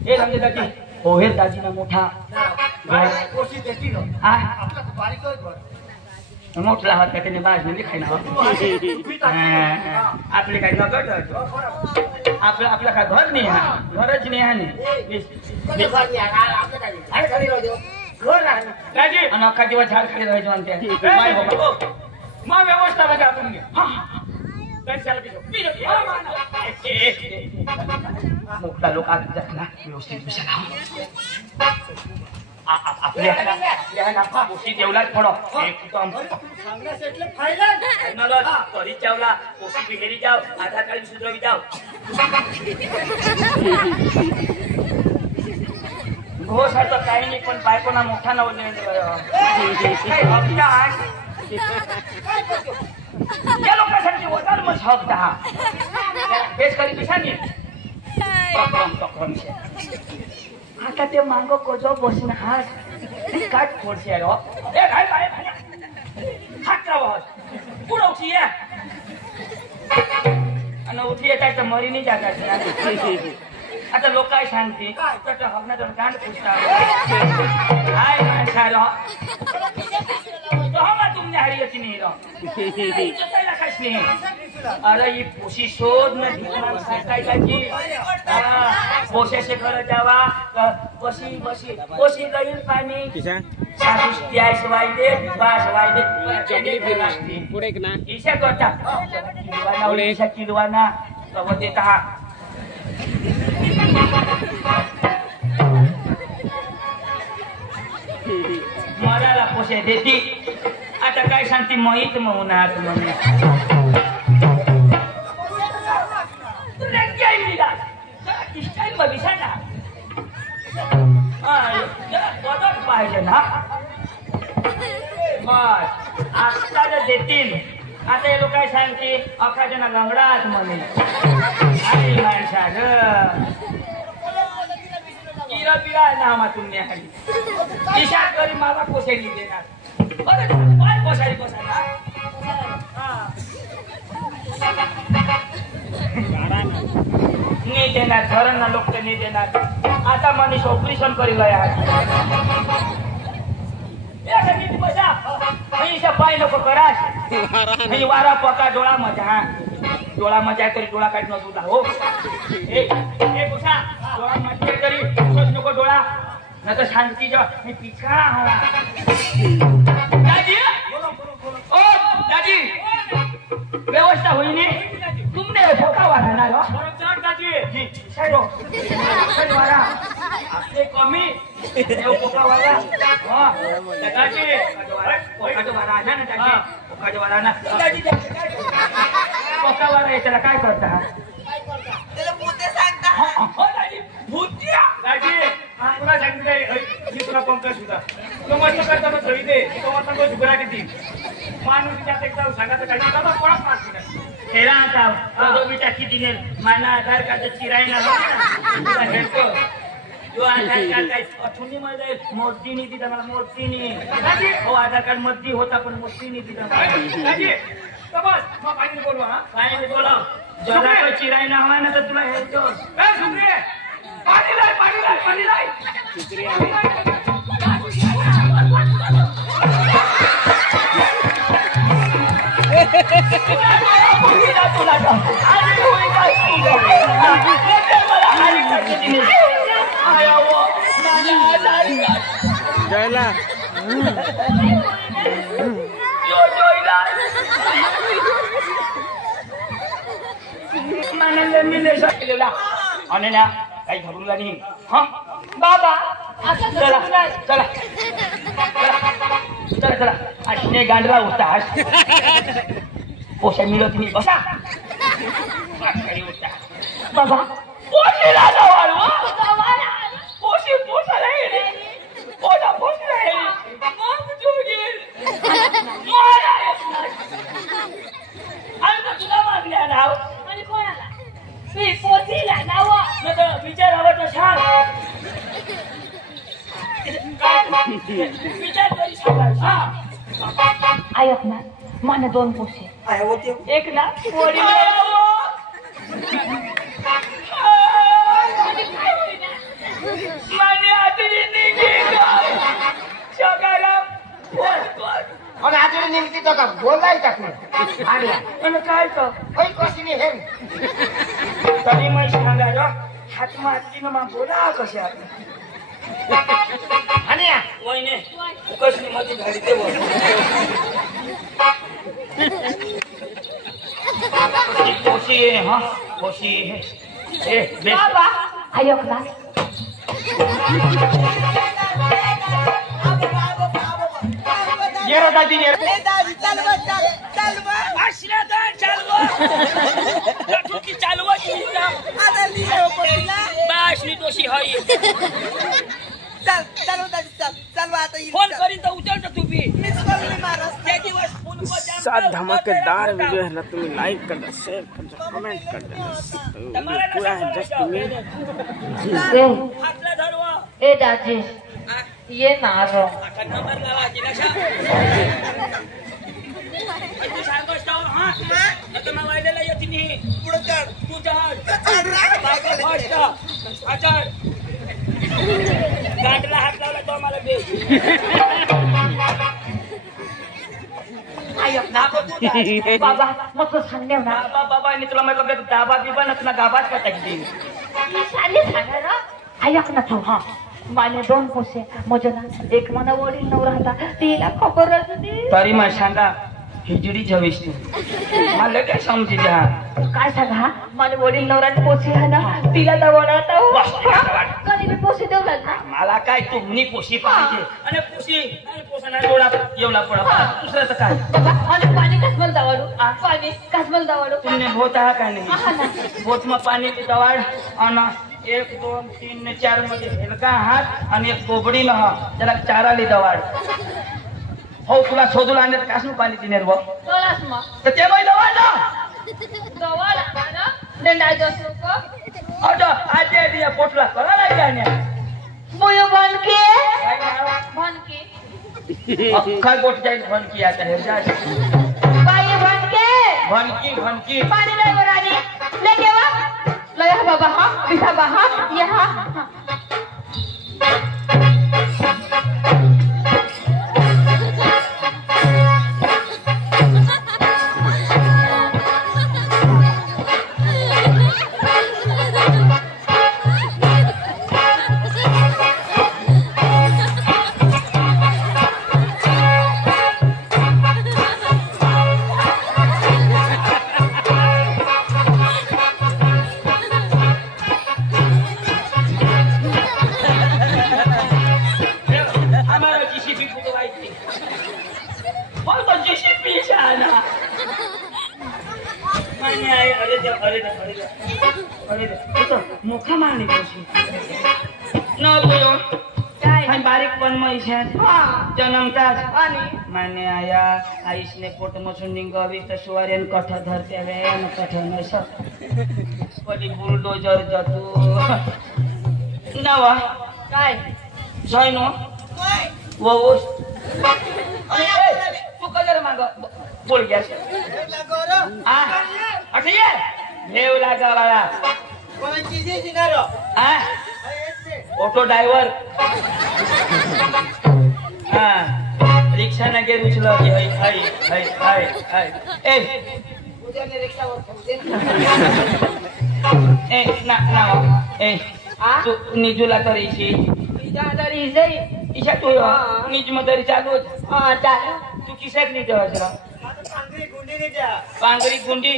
हे रामदेव दाजी हो हे दाजी ना मोठा मोठला हात का त्याने बाज म्हणजे खायला आपले काही नगद आपलं काय घर नाही हा घरच नाही हा नाही आणि अख्खा दिवस झाड खाली राहायचो आणि मग व्यवस्था बघा आपण मोठा लोक आज जात ना व्यवस्थित विषय आपल्या नाका पोशी जेवलाच पडो एकदम तरी जेवला पोशी बिहेरी जाव आधार कार्ड सुधरवी जाव हो सर तर काही नाही पण बायकोना मोठा नवल या लोकांसाठी होणार मग हक दहा बेस करी दिसानी आता ते मांगो कोजो बसून हात काट फोडशे रो ए काय काय हात लावा पुढे उठी या आणि उठी येता तर मरी नाही जातात आता लोक काय सांगते तर हकना दोन कांड पुसता काय माणसा रो तो हम तुमने हरियती नहीं रो चला कश नहीं अरे ये पोशी शोध न ढिकला सांगाय काची पोशे से कर जावा बसी बसी पोशी गईल पाणी किसा साधुस त्यास वायदे बास वायदे चकली फिरवास्ती पुढे ना ईशा करता पुढे ईशा किलवाना तो देता मला पोशे देती आता काय सांगते मोहित म्हणून म्हणे तुला काय मिळाला स्टाईल बघिसा ना बदल पाहिजे ना बस आता जर देतील आता हे लोक काय सांगते अखा जना लंगडाच म्हणे अरे माणसा ग किरा बिरा नामा तुम्ही हरी ईशा करी मला पोसेली देणार अरे काय पोसारी पोसाना नाही देणार घरांना लोक तर नाही देणार आता मनीष ऑपरेशन करी गया पाय नको करास वारा पका डोळा मजा डोळा मजा तरी डोळा काढ न तुला हो डोळा मजा तरी नको डोळा न तर शांती जा मी पिछा दादी ओ दादी व्यवस्था होईने तुमने फोका वाला ना दादी वाला आपले कमी फोका वाला दादी फोका वाला याच्याला काय करता तुला सांगितलंय मी तुला पंकज सुद्धा तो म्हटलं करताना थोडी दे तो म्हटलं झुगरा किती माणूस त्यात एकदा सांगायचं काही कोणाच मारते हेरा आता दोघीच्या कितीने माना आधार कार्ड चिरायला हेरतो जो आधार कार्ड काय अठुनी मध्ये मोदीनी दिला मला मोदीनी हो आधार कार्ड मोदी होता पण मोदीनी दिला बस मग पाणी बोलवा पाणी बोला जरा तो चिरायला हवा ना तर तुला हेरतो पाणी लाय पाणी लाय पाणी लाय जायला आणि ना काही धरून नाही हा बाबा चला चला चला चला अशने गांडला होता पोषा मिळत नाही बसा बाबा पोशीला जावाल पोशी पोसाला पोटा पोसला मग जोडील आणि तुला मागल्या नाव आणि कोणाला मी पोसीला नाव विचार आवडतो छान विचार करी सांगा ऐक ना मला 2 पोसे एक ना पोरी माने आतरी निघी शगाराम आणि आजून निघती तो का बोलाय टाकलं आणि काय तर होय कशीने हे तरी मग सांगा रो हात मारतीनं मग बोला कशा आणि वहिने कसली मध्ये झाली ते बोल खुशी है हाँ खुशी है ऐक ना ये रो दादी ये ए दादी चल बा आश्रा दा चालवा लठू की चालवा की आता लियो पोतीला बाशनी दोषी हई चल दादी चल बा आता फोन करी तो उचल तू भी मिस कॉल में मारस त्या दिवस फोन को जाम साथ धमाकेदार वीडियो है ना, तुम्हें लाइक कर दो, शेयर कर दो, कमेंट कर दो, पूरा है जस्ट हातला धरवा ए दाजी ये नारो आता नंबर लावायची ना शा तू सांगतोस का हां आता ना वायलेला येती नाही पुढे चढ तू चढ चढ रा फास्ट आचार गाडीला हात लावला तो मला बे आयो नाको तू जा. बाबा मग सांगणे ना बाबा आणि तुला मला कपडे दाबा बिबा नसला गाबात का टाकतील सांगे सांगा ना ऐक ना तू हा माने 2 पोसे मजना एक मना वडील नवरा होता तिला खबर होती तरी मला सांगा हिजडी जवीस तू मला काय समजी जा काय सांगा माने वडील नवरा पोसे है ना तिला दवडाता कधी मी पोसे देऊ लागला मला काय तुम्ही पोशी पाहिजे आणि पोसाना डोळा येवला पडा दुसरं तर काय आणि पाणी कसमल दवाडू पाणी कसमल दवाडू तुमने होत आहे का हा ना. नाही बोत में पानी की दवाड़ आणि 1 2 3 4 मध्ये हेलका हात आणि एक कोबडी न त्याला चाराली दवाड हो तुला शोधून आणण्यात कासू पाणी तिनेर व तोलास मग तर ते बाई दवाड ना दवाड ना लेंडा जसो को अडो आते दिया पोटला करा लागला आणि मोयो बनके बनके अख्खा गोट जाईल भनकी आता हे जा बाई बनके भनकी पानी ले रानी ले केवा लया बाबा हा बिसा बाहा यहा मुखा मारणी पोशी न बोलो काय बारीक पण मैशात जन्मताच आणि माने आया आईसने पोट मसून निंगावी तर सुवारेन कठ धरते वेन कठ नस पडी बुलडोजर जातो नवा काय जैनो वो तू कजर माग बोल गया आ अच्छा ये देव लागा वाला कोणाची जी दिनारो आ ऑटो ड्राइवर हाँ रिक्शा न के रुचलो की हाय ए उद्या ने रिक्षावर ए ना ए तू निजूला करीची दादारी जई ईशा तू निज मदरी चालू चालू तू किसक नहीं देवसरा पांगरी गुंडी ने जा पांगरी गुंडी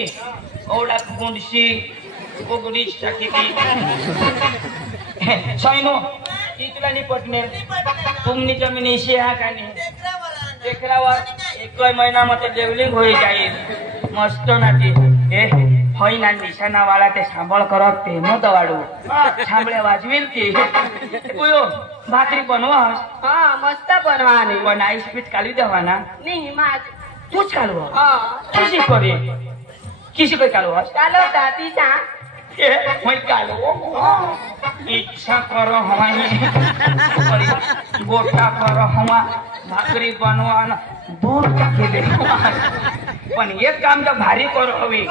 ओडा गुंडशी गुंडी टाकी ती सैनो तुला नाही पटणे तुमनी जमिनी हा का नाही देखरावर 1 महिन्यामध्ये लेवलिंग होई जाईल मस्त ना ती ए होई ना निशाणा वाला ते सांभाळ करत ते मत वाढू थांबळे वाजविल ती उयो भाकरी बनवा हा मस्त बनवानी पण आईस पीठ काली देवा ना नाही माझ तूच कालवा हा किसी को कालवा चालवता तिचा मैं कालो इच्छा करो हमारी गोटा करो हमा भाकरी बनवा दूर टाके पण एक काम तर भारी करो हवी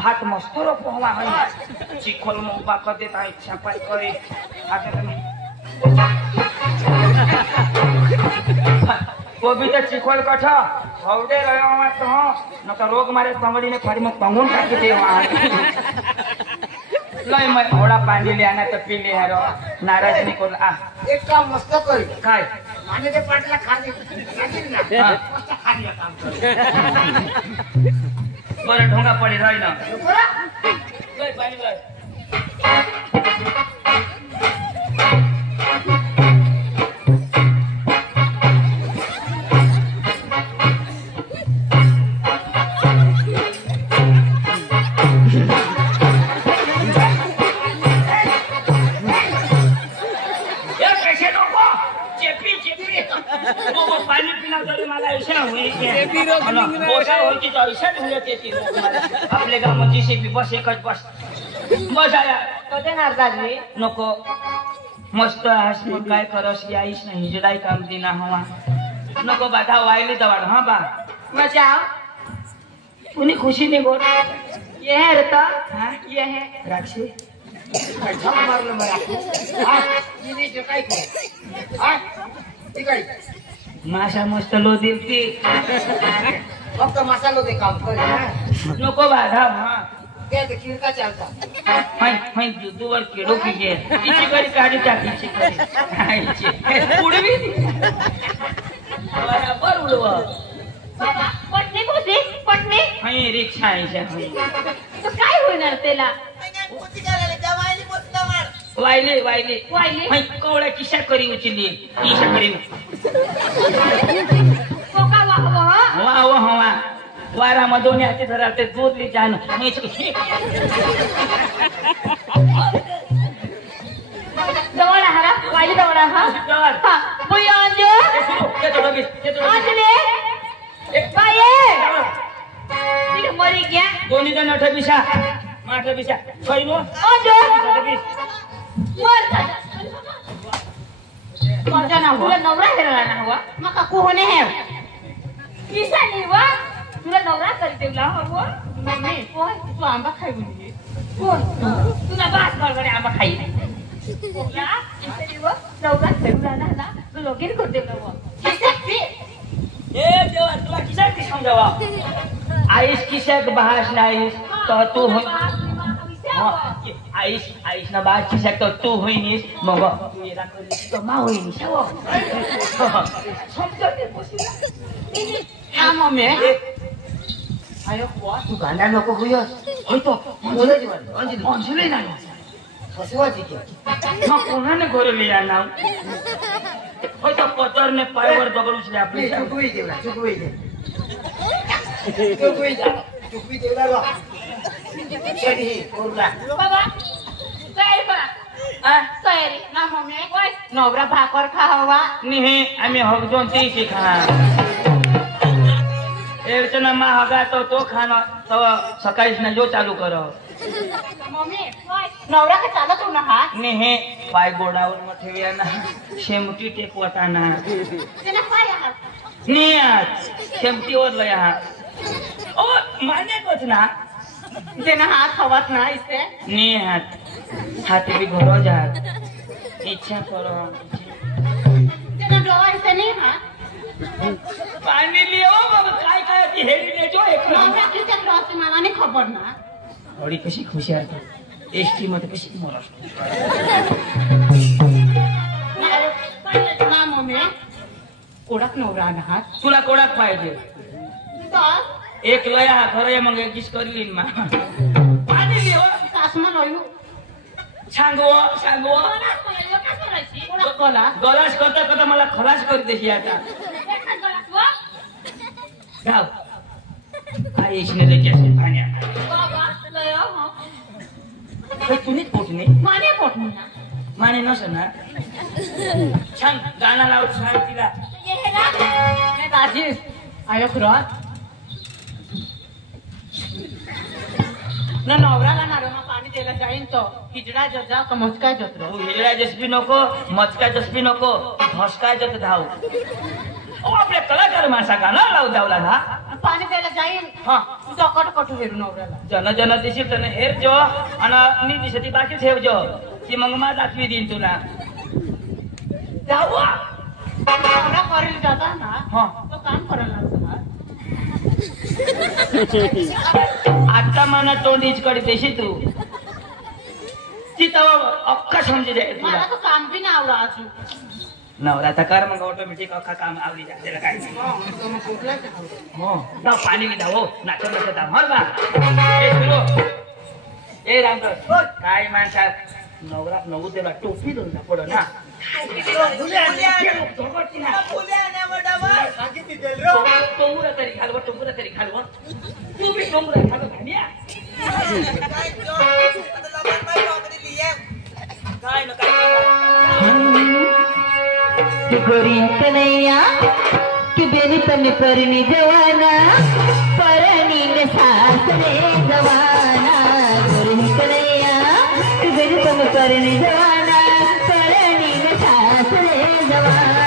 भात मस्त रोप हवा हवी चिखोल मोबा कर देता इच्छा पाय करे गोभी तो चिखोल कठ हवडे रहा तो न तो रोग मारे पंगड़ी ने फरी में पंगुन टाकी दे लय मैं घोड़ा पानी ले आना तो पी ले हारो नाराज नहीं कर आ एक काम मस्त करी काय माने ते पाटला खाली ना मस्त खाली काम कर बरं ढोंगा पडी राही ना लय पाणी लय वो पानी पीना तरी मला ऐसा हुई के पोसा होती तो ऐसा हुई के ती आपले गावाची शेती बस एकच बस बस आया कधी नारदाजी नको मस्त हास मग काय करस याईस ना हिजडाई काम दिना हवा नको बाधा वायली दवाड हां बा मजा उन्हें खुशी नहीं बोल ये है रता हां ये है राक्षी झक मारलं मला हा तिने जे काय केलं हा ती काय माशा मस्त लो दिलती फक्त मसालो ते काम करे नको बाधा हां ते खिडका चालता हाय दुवर केडो कीजे इची करी काढी टाकी इची करी उडवी बराबर उडवा पटणी बोलते पटणी हाय रिक्षा आयशा तो काय होणार त्याला वायले वायले वायले हाय कोवळ्या किशा करी उचली किशा करी कोका वाह वा वा वा वारा मधून याचे धरा ते दूधली जान जवळ हरा वायली जवळ हा हा बुया अंजो अंजले काय तिथे मरी गया दोन्ही जण अठबिशा माठबिशा कैनो अंजो मर मजा ना हुआ नवरा हेरला ना हुआ मका कोने है किसा नहीं हुआ तुला नवरा करते ला हवं नाही कोण तू आंबा खाई बोलली कोण तुला बास बरोबर आंबा खाई या इथे व नवरा करू ना तू लोगिन करते ला किसा ए देवा तुला किशा की समजावा आईस किशा बहास नाहीस तो तू हो आईस ना बास किशा तो तू होईनीस मग तू येला करी तो मा होईनीस हो समजते बसला हा मम्मी आयो बुवा तू गांडा नको होयस होय तो बोलायची अंजली अंजली नाही फसवायची की मग कोणाने गोरले या नाव होय तो पतरने पायवर दगड उचले आपले चुकवी देवला चुकवी देवला लो चढी कोरला बाबा तयारी करा तयारी ना मम्मी ओय नवरा भाकर खावा नाही आम्ही हगदोन ते शिखा एवढं मा हगा तो खाना तो सकाळीच ना जो चालू कर मम्मी नवरा का चालत हो ना हा नेहे पाय गोडावर मग ठेवूया ना शेमटी टेकवताना त्याला काय आहात नियात शेमटीवर लय हा ओ माने कोच ना त्यानं हात हवात ना इथे नियात हात भी घरो जात इच्छा करो त्यानं डोळा इथे नाही हा पाणी लिओ मग काय काय ती हेरी लेजो एक नवरा किती क्रॉस मला नाही खबर ना थोडी कशी खुशी आहे एसटी मध्ये कशी मोरा ना मम्मी कोडाक नवरा ना हात तुला कोणाक पाहिजे तर एक लया खरं मग एक दिस करली मा पाणी लिओ सासमा लयू सांगव कोला गलास करता करता मला खलास करी देशी आता गाव आईशने लेके असे पाण्या तुम्हीच पोटणे माने पोटणी ना माने नस ना छान गाणं लावून सांग तिला दाजी आयो खरं ना नवराला ना रमा पाणी द्यायला जाईन तो हिजडा जजा का मचका जत्र हिजडा जसबी नको मचका जसबी नको धसका जत धाव ओ आपल्या कलाकार माणसा गाणं लावू द्यावला ना पाणी द्यायला जाईन हा तुझा कट हेरू नवऱ्याला जन जन दिशी तने हेरजो आणि मी दिसती बाकी ठेवजो ती मग मा दाखवी देईन तुला जाऊ नवरा करेल जाता ना हा तो काम करायला लागतो आता मला तोंडीच कडे देशी तू ती तवा अख्खा समजे जाईल तुला मला तो काम बी नाही आवडा अजून नवरा तर कर मग ऑटोमॅटिक अख्खा काम आवडी जाते त्याला काय हो जाऊ पाणी मी धाव नाचत नाचत धाव हर बा ए रामदास काय माणसा नवरा नवू त्याला टोपी देऊन पड ना टोंगुरा तरी घालव तू बी टोंगुरा घालव भानिया काय ना काय गोरी कन्हैया कि बेनी तने परनी जवाना परनी ने सासरे जवाना गोरी कन्हैया कि बेनी तने परनी जवाना परनी ने सासरे जवाना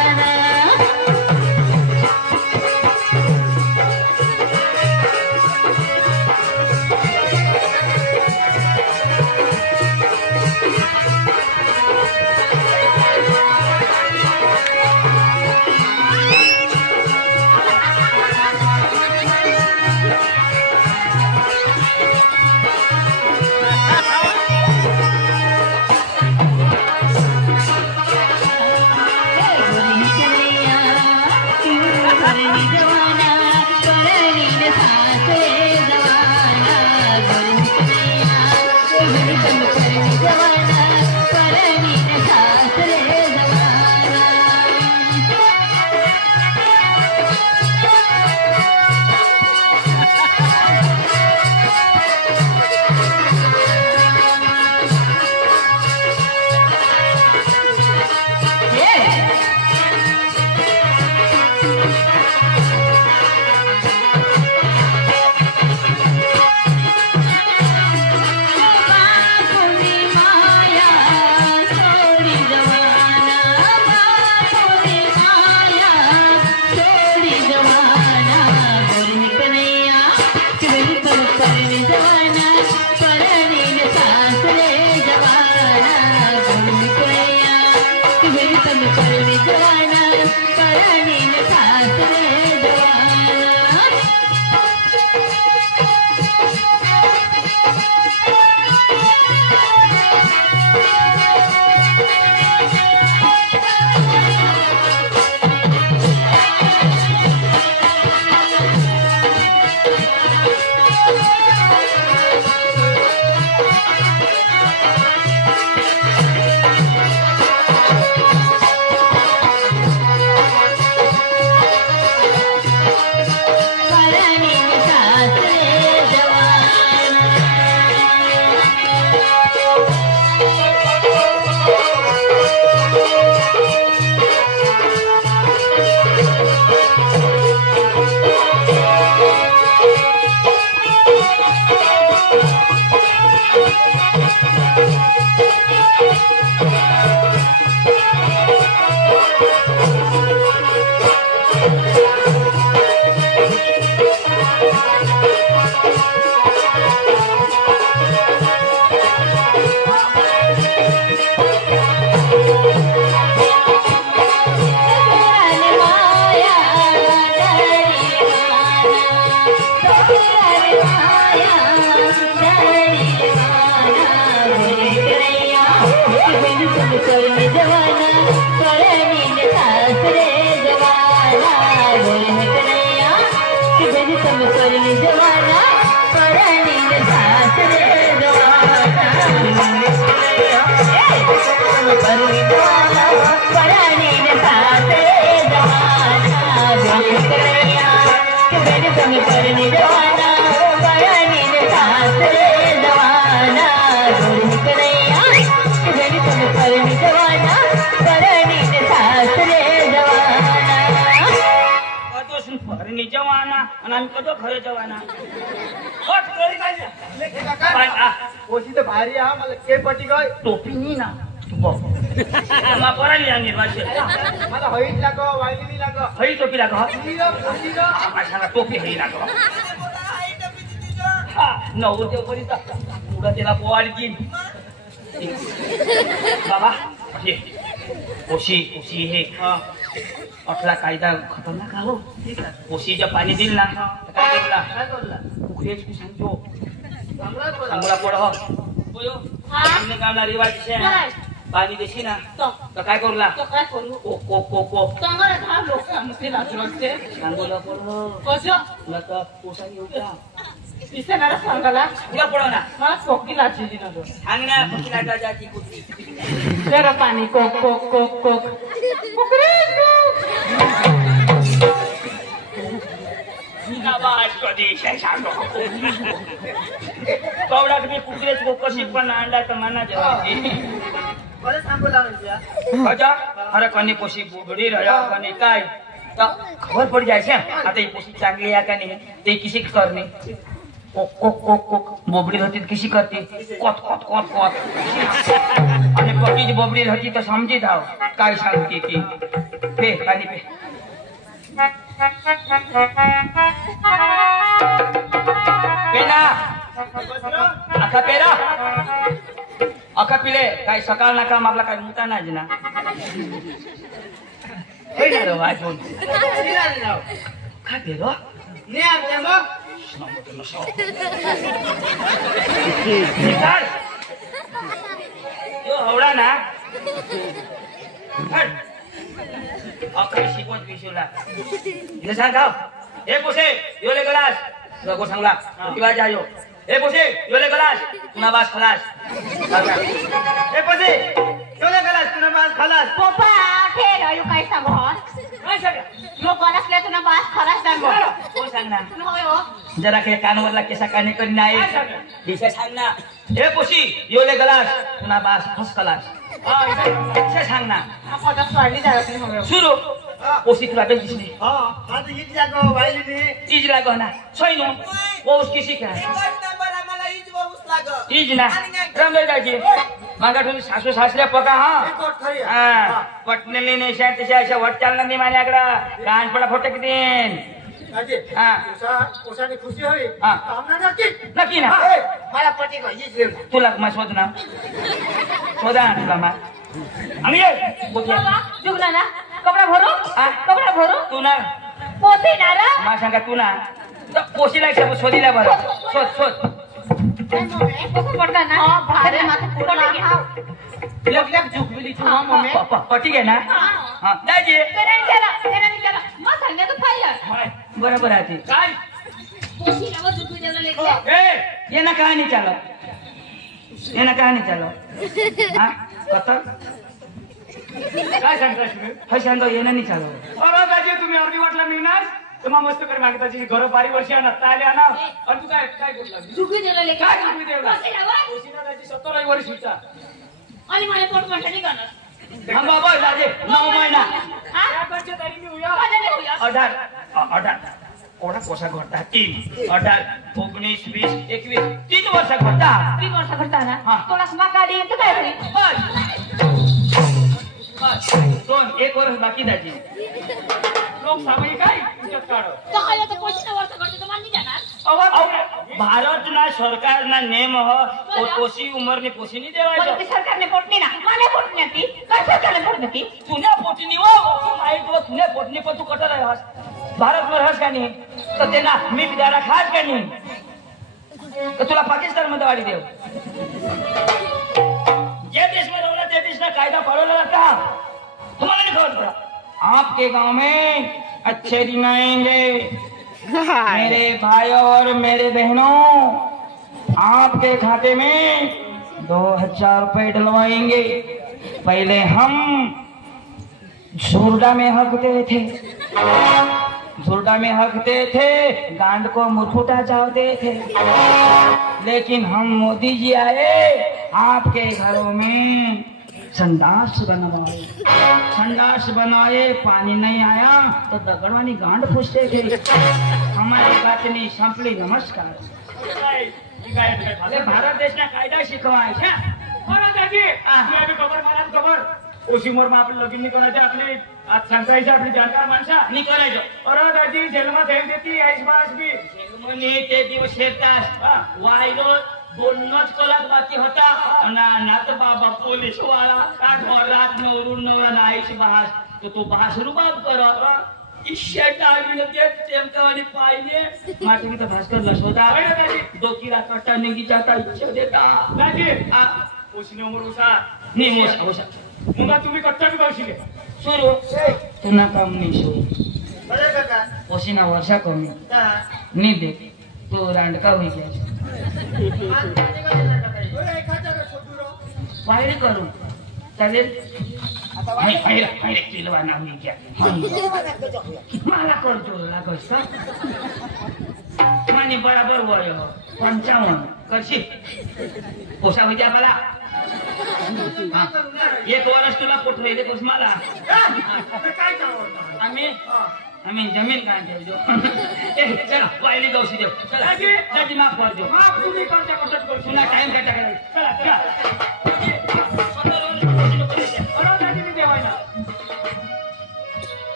टोपी नहीं ना मला हळीच लाग वायली नाही लाग हळी टोपी लाग टोपी हळी लाग नवरदेव पर्यंत पुढं त्याला पोवाड घेईन बाबा ओशी ओशी हे आपला कायदा खतरनाक आहो ओशीच्या पाणी दिल ना काय करला उखरेच की सांगतो चांगला पड हो हमने कामला रिवाज छे पाणी देशी ना तर काय करूला को चांगला धाव लोक आमचे लागते सांगोला पड कसं तुला तर पोसाई होता दिसणारा सांगाला तुला पड ना हा कोकी लाचली ना तो सांगना कोकी लाचा जाती कुत्री जरा पाणी कोक कोक कोक कोक कुकरे कवडा तुम्ही कुत्रेच कशी पण अंडा तर मना जेवायची बरं सांगू लागला अरे कनी पोशी बुगडी रह्यो कनी काय खबर पड जायच आता ही पोशी चांगली आहे का नाही ते किशी करणे कोक कोक कोक कोक बोबडी होती कशी करते कोत कोत कोत कोत आणि पकीची बोबडी होती तर समजी जाव काय सांगते ती पे पाणी पे पेना आता पेरा अका पिले काय सकाळ ना काम आपला काय मुता ना जना वाजून खाते रो ने आमच्या मग यो हवडा ना अकरा शिकवत विषयला हे सांगा हे पोसे योले गलास गो सांगला किंवा जायो हे पोसे योले गलास तुना बास खलास हे पोसे योले गलास तुना बास खलास पप्पा खेळ आयु काय सांगो काय सांगा लोक असले तुला बास खराच सांगो कोण सांग ना होय हो जरा के कानवरला केसा काने करी नाही दिशा सांग ना हे पोशी योले गलास तुना बास फस खलास दिशा सांग ना आता स्वाडली जायचं होय सुरू पोशी तुला बेल दिसली हां आता ही जागा वाहिली ने तीज लागो ना छैन वो उसकी सिका तीज ना रंगे जायची मागा तुम्ही सासू सासऱ्या पका हा पटनेली नाही तशा अशा वट चालणार नाही माझ्याकडं कान पडा फोटो किती पोसाने खुशी होई हा. नक्की नक्की ना मला पटी घ्यायची तुला मग शोध ना शोधा ना तुला मग आम्ही ये बोलूया. जुगला ना कपडा भरू कपडा भरू तू ना पोते ना रे मा सांगा तू ना पोशीला शोधीला बरं शोध शोध कसं पडता ना भारे माथे पटी लग झुकविली तू मम्मी पटी घे ना हा दाजी तेरा मग सांगण्याचं पाहिलं बरोबर आहे ते काय पोशीला व झुकू देवला लेके ये ना कहानी चालो ये ना कहानी चालो हा कथा काय सांगतास मी हा सांगतो ये ना नाही चालो अरे दाजी तुम्ही अर्धी वाटला निघणार तुम्हा मस्त कर मागताची घर बारी वर्षी नसता आले ना आणि तू काय काय कुठला झुकू देवला लेके काय झुकू देवला? पोशीला व पोशीला दाजी 17 वर्षीचा आणि मला पोट मोठा निघाला हा बाबा दाजी 9 महिना हा त्या वर्षी तरी मी उया मला नाही होया 18 कोणा कोसा घडता 3 18 19 20 21 3 वर्ष घडता 3 वर्ष करता हा. ना थोडासा मागाडी येतं काय होईल बस 1 वर्ष बाकी दाजी लोक सामाई काय तुझ्यात काढ तो खाली तर पोशीला वर्ष करते तर मान्य जाणार भारत ना सरकार ना नेम हो पोशी उमर ने पोशी नहीं मला देवायचं ती सरकारने पोटणी ना मला पोटणी ती काय सरकारने पोटणी ती तुझ्या पोटीनी हो माहित हो तुझ्या पोटनी पण तू कटर आहे भारत वर हस का नाही तर त्यांना मीठ द्यायला खास का नाही तर तुला पाकिस्तान मध्ये वाढी देव जे देश में रहो ते देश ना कायदा पळवला जाता तुम्हाला नहीं खबर पड़ा आपके गांव में अच्छे दिन आएंगे मेरे भाइयों और मेरे बहनों आपके खाते में 2000 रुपए डलवाएंगे पहले हम झुरडा में हकते थे गांड को मुरफुटा चाहते थे लेकिन हम मोदी जी आए आपके घरों में संडास बनाए पानी नहीं आया तो दगड़वानी गांड फुसते थे हमारी बातनी संपली नमस्कार भारत देश ना कायदा शिकवायचा दाजी तुम्ही खबर मला खबर ओशीमोर मग आपलं लगीन नाही करायचं आपली आज सांगायची आपली जाणकार माणसा नाही करायचं अरे दाजी जन्मात येईल देती ऐश बास बी जन्मनी ते दिवस येतात वायलो बोलणंच कलाच बाकी होता ना तर बाबा पोलीस वाला रात नवरून नवरा नाहीची बहास तर तो बहास रुबाब कर टेमकावानी पाहिजे माझ्या तिथं भास्कर लसवता डोकीला कट्टा निघी जाता इच्छा देता दाजी ओशीने उमर उसा नाही मग तुम्ही कट्टा बी गावशिले सुरू तुला काम नाही सुरू अरे काका ओशीना वर्षा कमी हा नाही देख तो रांडका होई जायचा पायरी करू चालेल मला करतो लागस का मानी बराबर वय 55 करशी पोसा होती आपल्याला एक वर्ष तुला पोट राहिले तोच मला काय करावं आम्ही जमीन काय ठेवतो चला वायली गौशी देव चला दादी माफ कर देव तुम्ही कोणत्या कसं करू तुला टाइम काय टाकायला चला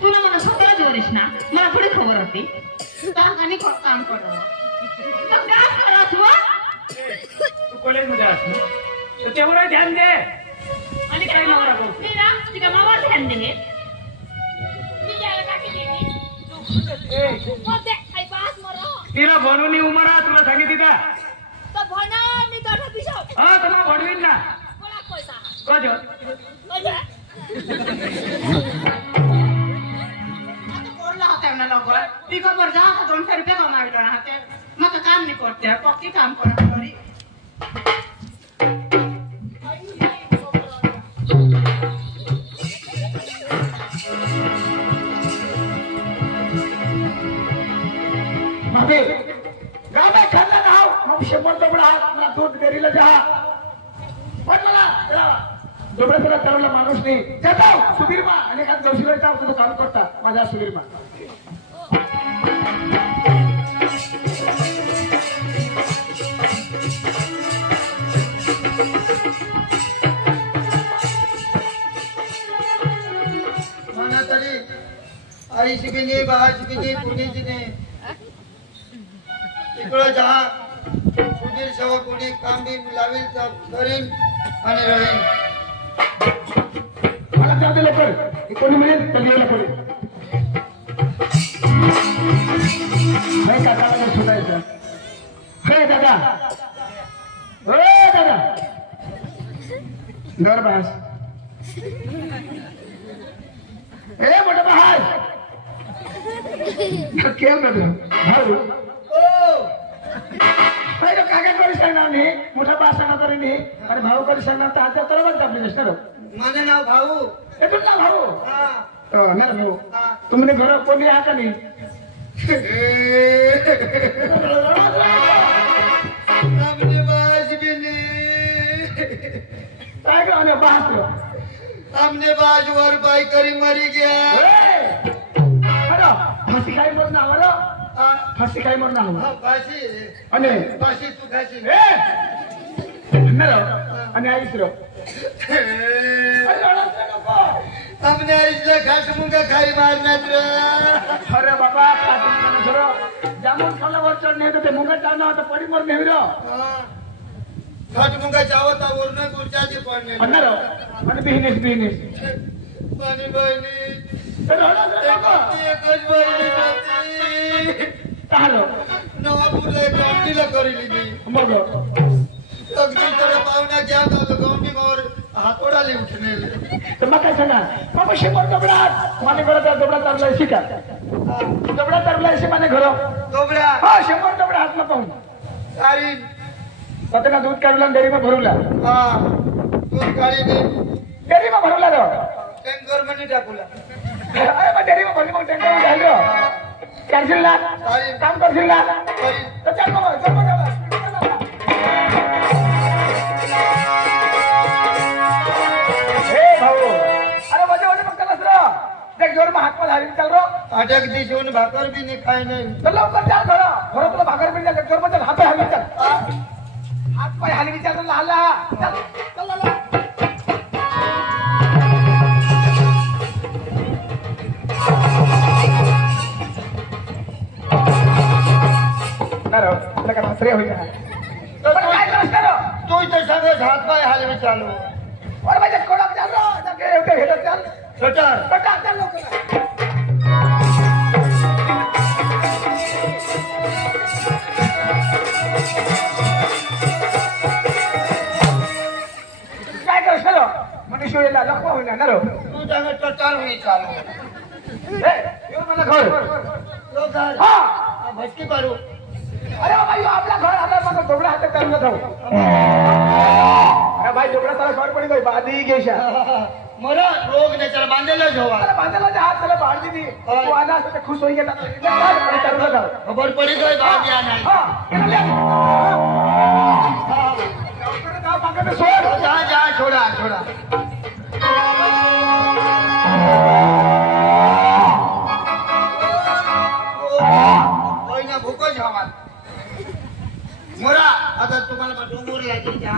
तुला मला स्वतःला जोरेश ना मला थोडी खबर होती काम करतो तू कॉलेजमध्ये असतो तर तेवढं ध्यान दे आणि काय नवरा करतो तिला मावाला ध्यान दे तिला बनवून उमरा तुला सांगितली का हा तुम्हाला बनवीन ना पिकअपवर जा 200 रुपये कमाविलो ना ते मग काम नाही करते पक्की काम करत घरी गावात खाल्ला ना मग 100 दबडा दूध डेअरीला जा पण मला दोबड्याला चालवला माणूस नाही जातो सुधीरमा आणि एखाद गौशीला तुझं काम करता माझा सुधीरमा म्हणा तरी आईची बी नाही बाळाची बी नाही कुणीची नाही इकडं जा सुधीर सेवा कोणी काम बी लावेल तर करीन आणि राहीन मला जाते लवकर कोणी मिळेल तर घ्यायला पडेल नाही काकाला सुटायचं हे दादा हो दादा घर बास ए मोठा महाल केम नव्हतं भाऊ काका करी सांगणार नाही मोठा बा सांगणार तरी नाही आणि भाऊ करी सांगणार तर आता तर बघ आपली नसणार माझं नाव भाऊ तुमचा भाऊ हा नाही भाऊ तुमने घर कोणी आहे का नाही आमने बाज बी नाही काय का बास आमने बाज वर बाई करी मरी गया फाशी खाई म्हणून आम्हाला फाशी खाई म्हणून आम्हाला फाशी आणि फाशी तू खाशी आणि आईस रो हमने आईसला खास मुंगा खाई मारण्यात अरे बाबा जामून खाल्ल्यावर चढणे ते मुंगा चालणं होतं पडी मर नेहमी खाट मुंगा चावता वरून गुरच्याची पडणे म्हणणार आणि बिझनेस पाणी बहिणी एकच बहिणी नवापूरला गौंडीला करेली मी मग अगदी तर पाहुण्या घ्या गौंडीवर हातोडा उठणे तर मग काय सांगा बाबा 100 दबडा माने घर दबडा चाललाय शिका दबडा चाललाय शे माने घर दोबड्या हा 100 दबडा हातला पाहून काढी स्वतःला दूध काढला डेअरीमा भरवला हा दूध काढी डेअरीमा भरवला रो टँकर मध्ये टाकूला अरे मग डेअरीमा भरली मग टँकर झालं करशील ना काम करशील ना तर चाल मग हात हारी चाल रो अटक दिशेहून भाकर बी नाही खाय नाही तर लवकर चाल खरं तुला भाकर बी चाल जोर हात पाय हलवी चाल हात पाय हलवी चाल हल्ला तुला का दुसरे होईल तू इथं सगळं हात पाय हलवी चालू माझ्या कोणाक चाल रो घेत चाल सटर चाल लवकर काय कर चलो मनुष्यला लखवा होईल ना रो तू जागा टटार होई चालू येऊन मला घर हा भटकी मारू अरे बाबा आपला घर आता मग दोघडा हातात करून जाऊ भाई डोबरा सारा खबर पड़ी गई बात ही गेशा मोरा रोग ने चल बांधेला जोवा अरे बांधला जा हाथ चला बांध दी तू आना से खुश होई गेला खबर पड़ी गई बात या नहीं हां डॉक्टर का मांगे में छोड़ जा जा छोड़ा छोड़ा कोई ना भूको जावा मोरा आता तुम्हाला डोंगर यायची जा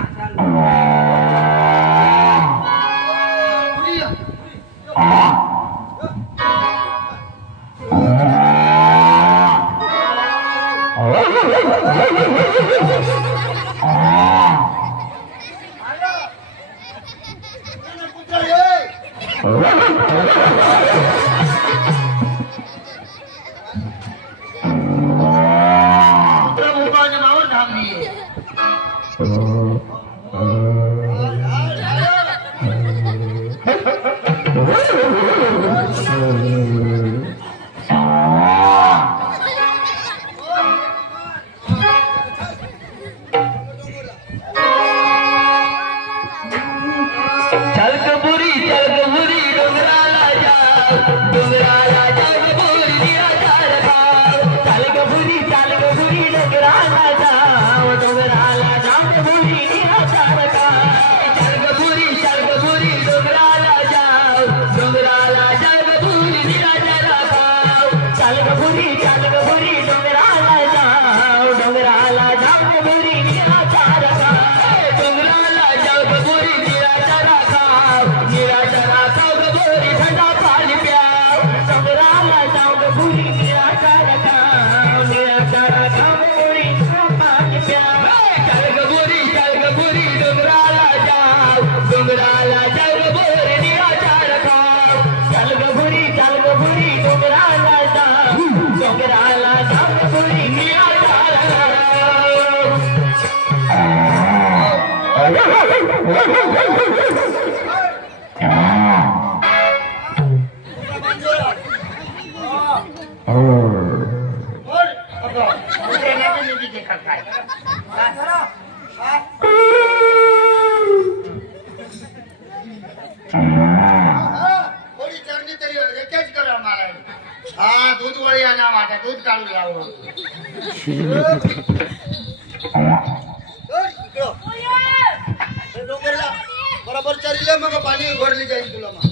बराबर चरीले मग पाणी भरली जाईल तुला मग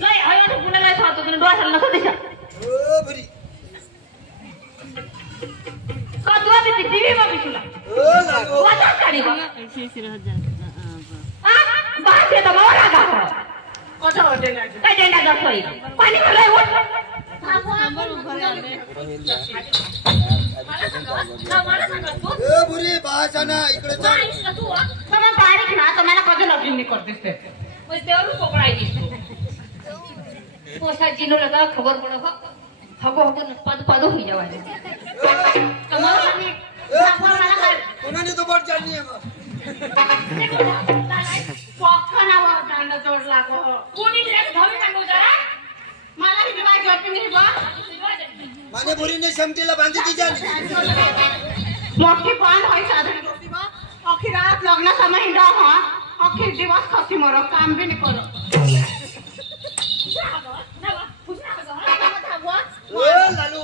नाही आयो तो पुन्हा नाही सांगतो तुला डोळ्याला नको दिशा ओ बरी का तुला ती टीव्ही बघी तुला ओ लागो वाचा काढी बघ बात येतो मला का कोठा होते ना काय जेंडा दाखवई पाणी भरलाय उठ ए बुरी बाचाना इकडे चल तुम्हाला बारीक ना तुम्हाला कधी लग्न करतेस ते मग देवरू कोकळाई दिसतो पोसा जिनो लगा खबर पडो हगो हगो पद पद होई जावाले तुम्हाला मी मला काय कोणाने तो बड जाणी आहे मग पॉकना वा दांडा जोड लागो कोणी एक धावी काढू जरा मला ही बाय करते नाही बा माने बुरीने शमतीला बांधी ती जाणी मोठी बांध होई साधारण होती बा आखी रात लग्न समय हिंडा हा आखी दिवस खसी मरो काम भी नहीं करो ओ लालू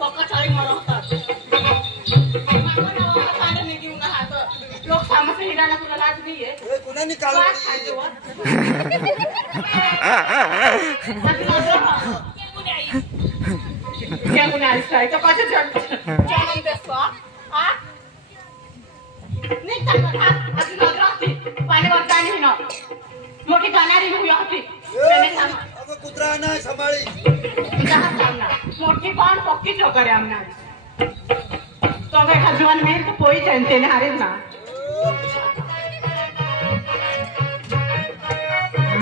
पक्का चाळी मरो लोक सामसे हिंडाला तुला लाज नाहीये ए कोणाने काढली क्या गुन्हा आहे तो कसं जाणून देतो हा नाही चालत हा अजून नगराती पाण्यावर पाणी ना मोठी जाणारी होई होती अगं कुत्रा ना सांभाळी मोठी पाण पक्की चोकरे आमना तो काय खजवान मेल तो पोई जनते ने हारे ना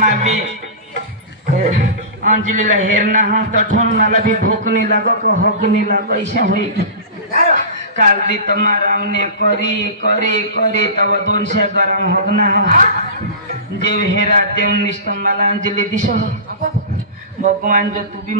माबी अंजलिला हेरना हा तठन मला भी भूख नहीं लागो को हक नहीं लागो ऐसा होई काल दी तुम्हारा ने करी करी करी तब 200 गरम हगना जेव हेरा तेव निष्ठ मला अंजली दिसो भगवान जो तू भी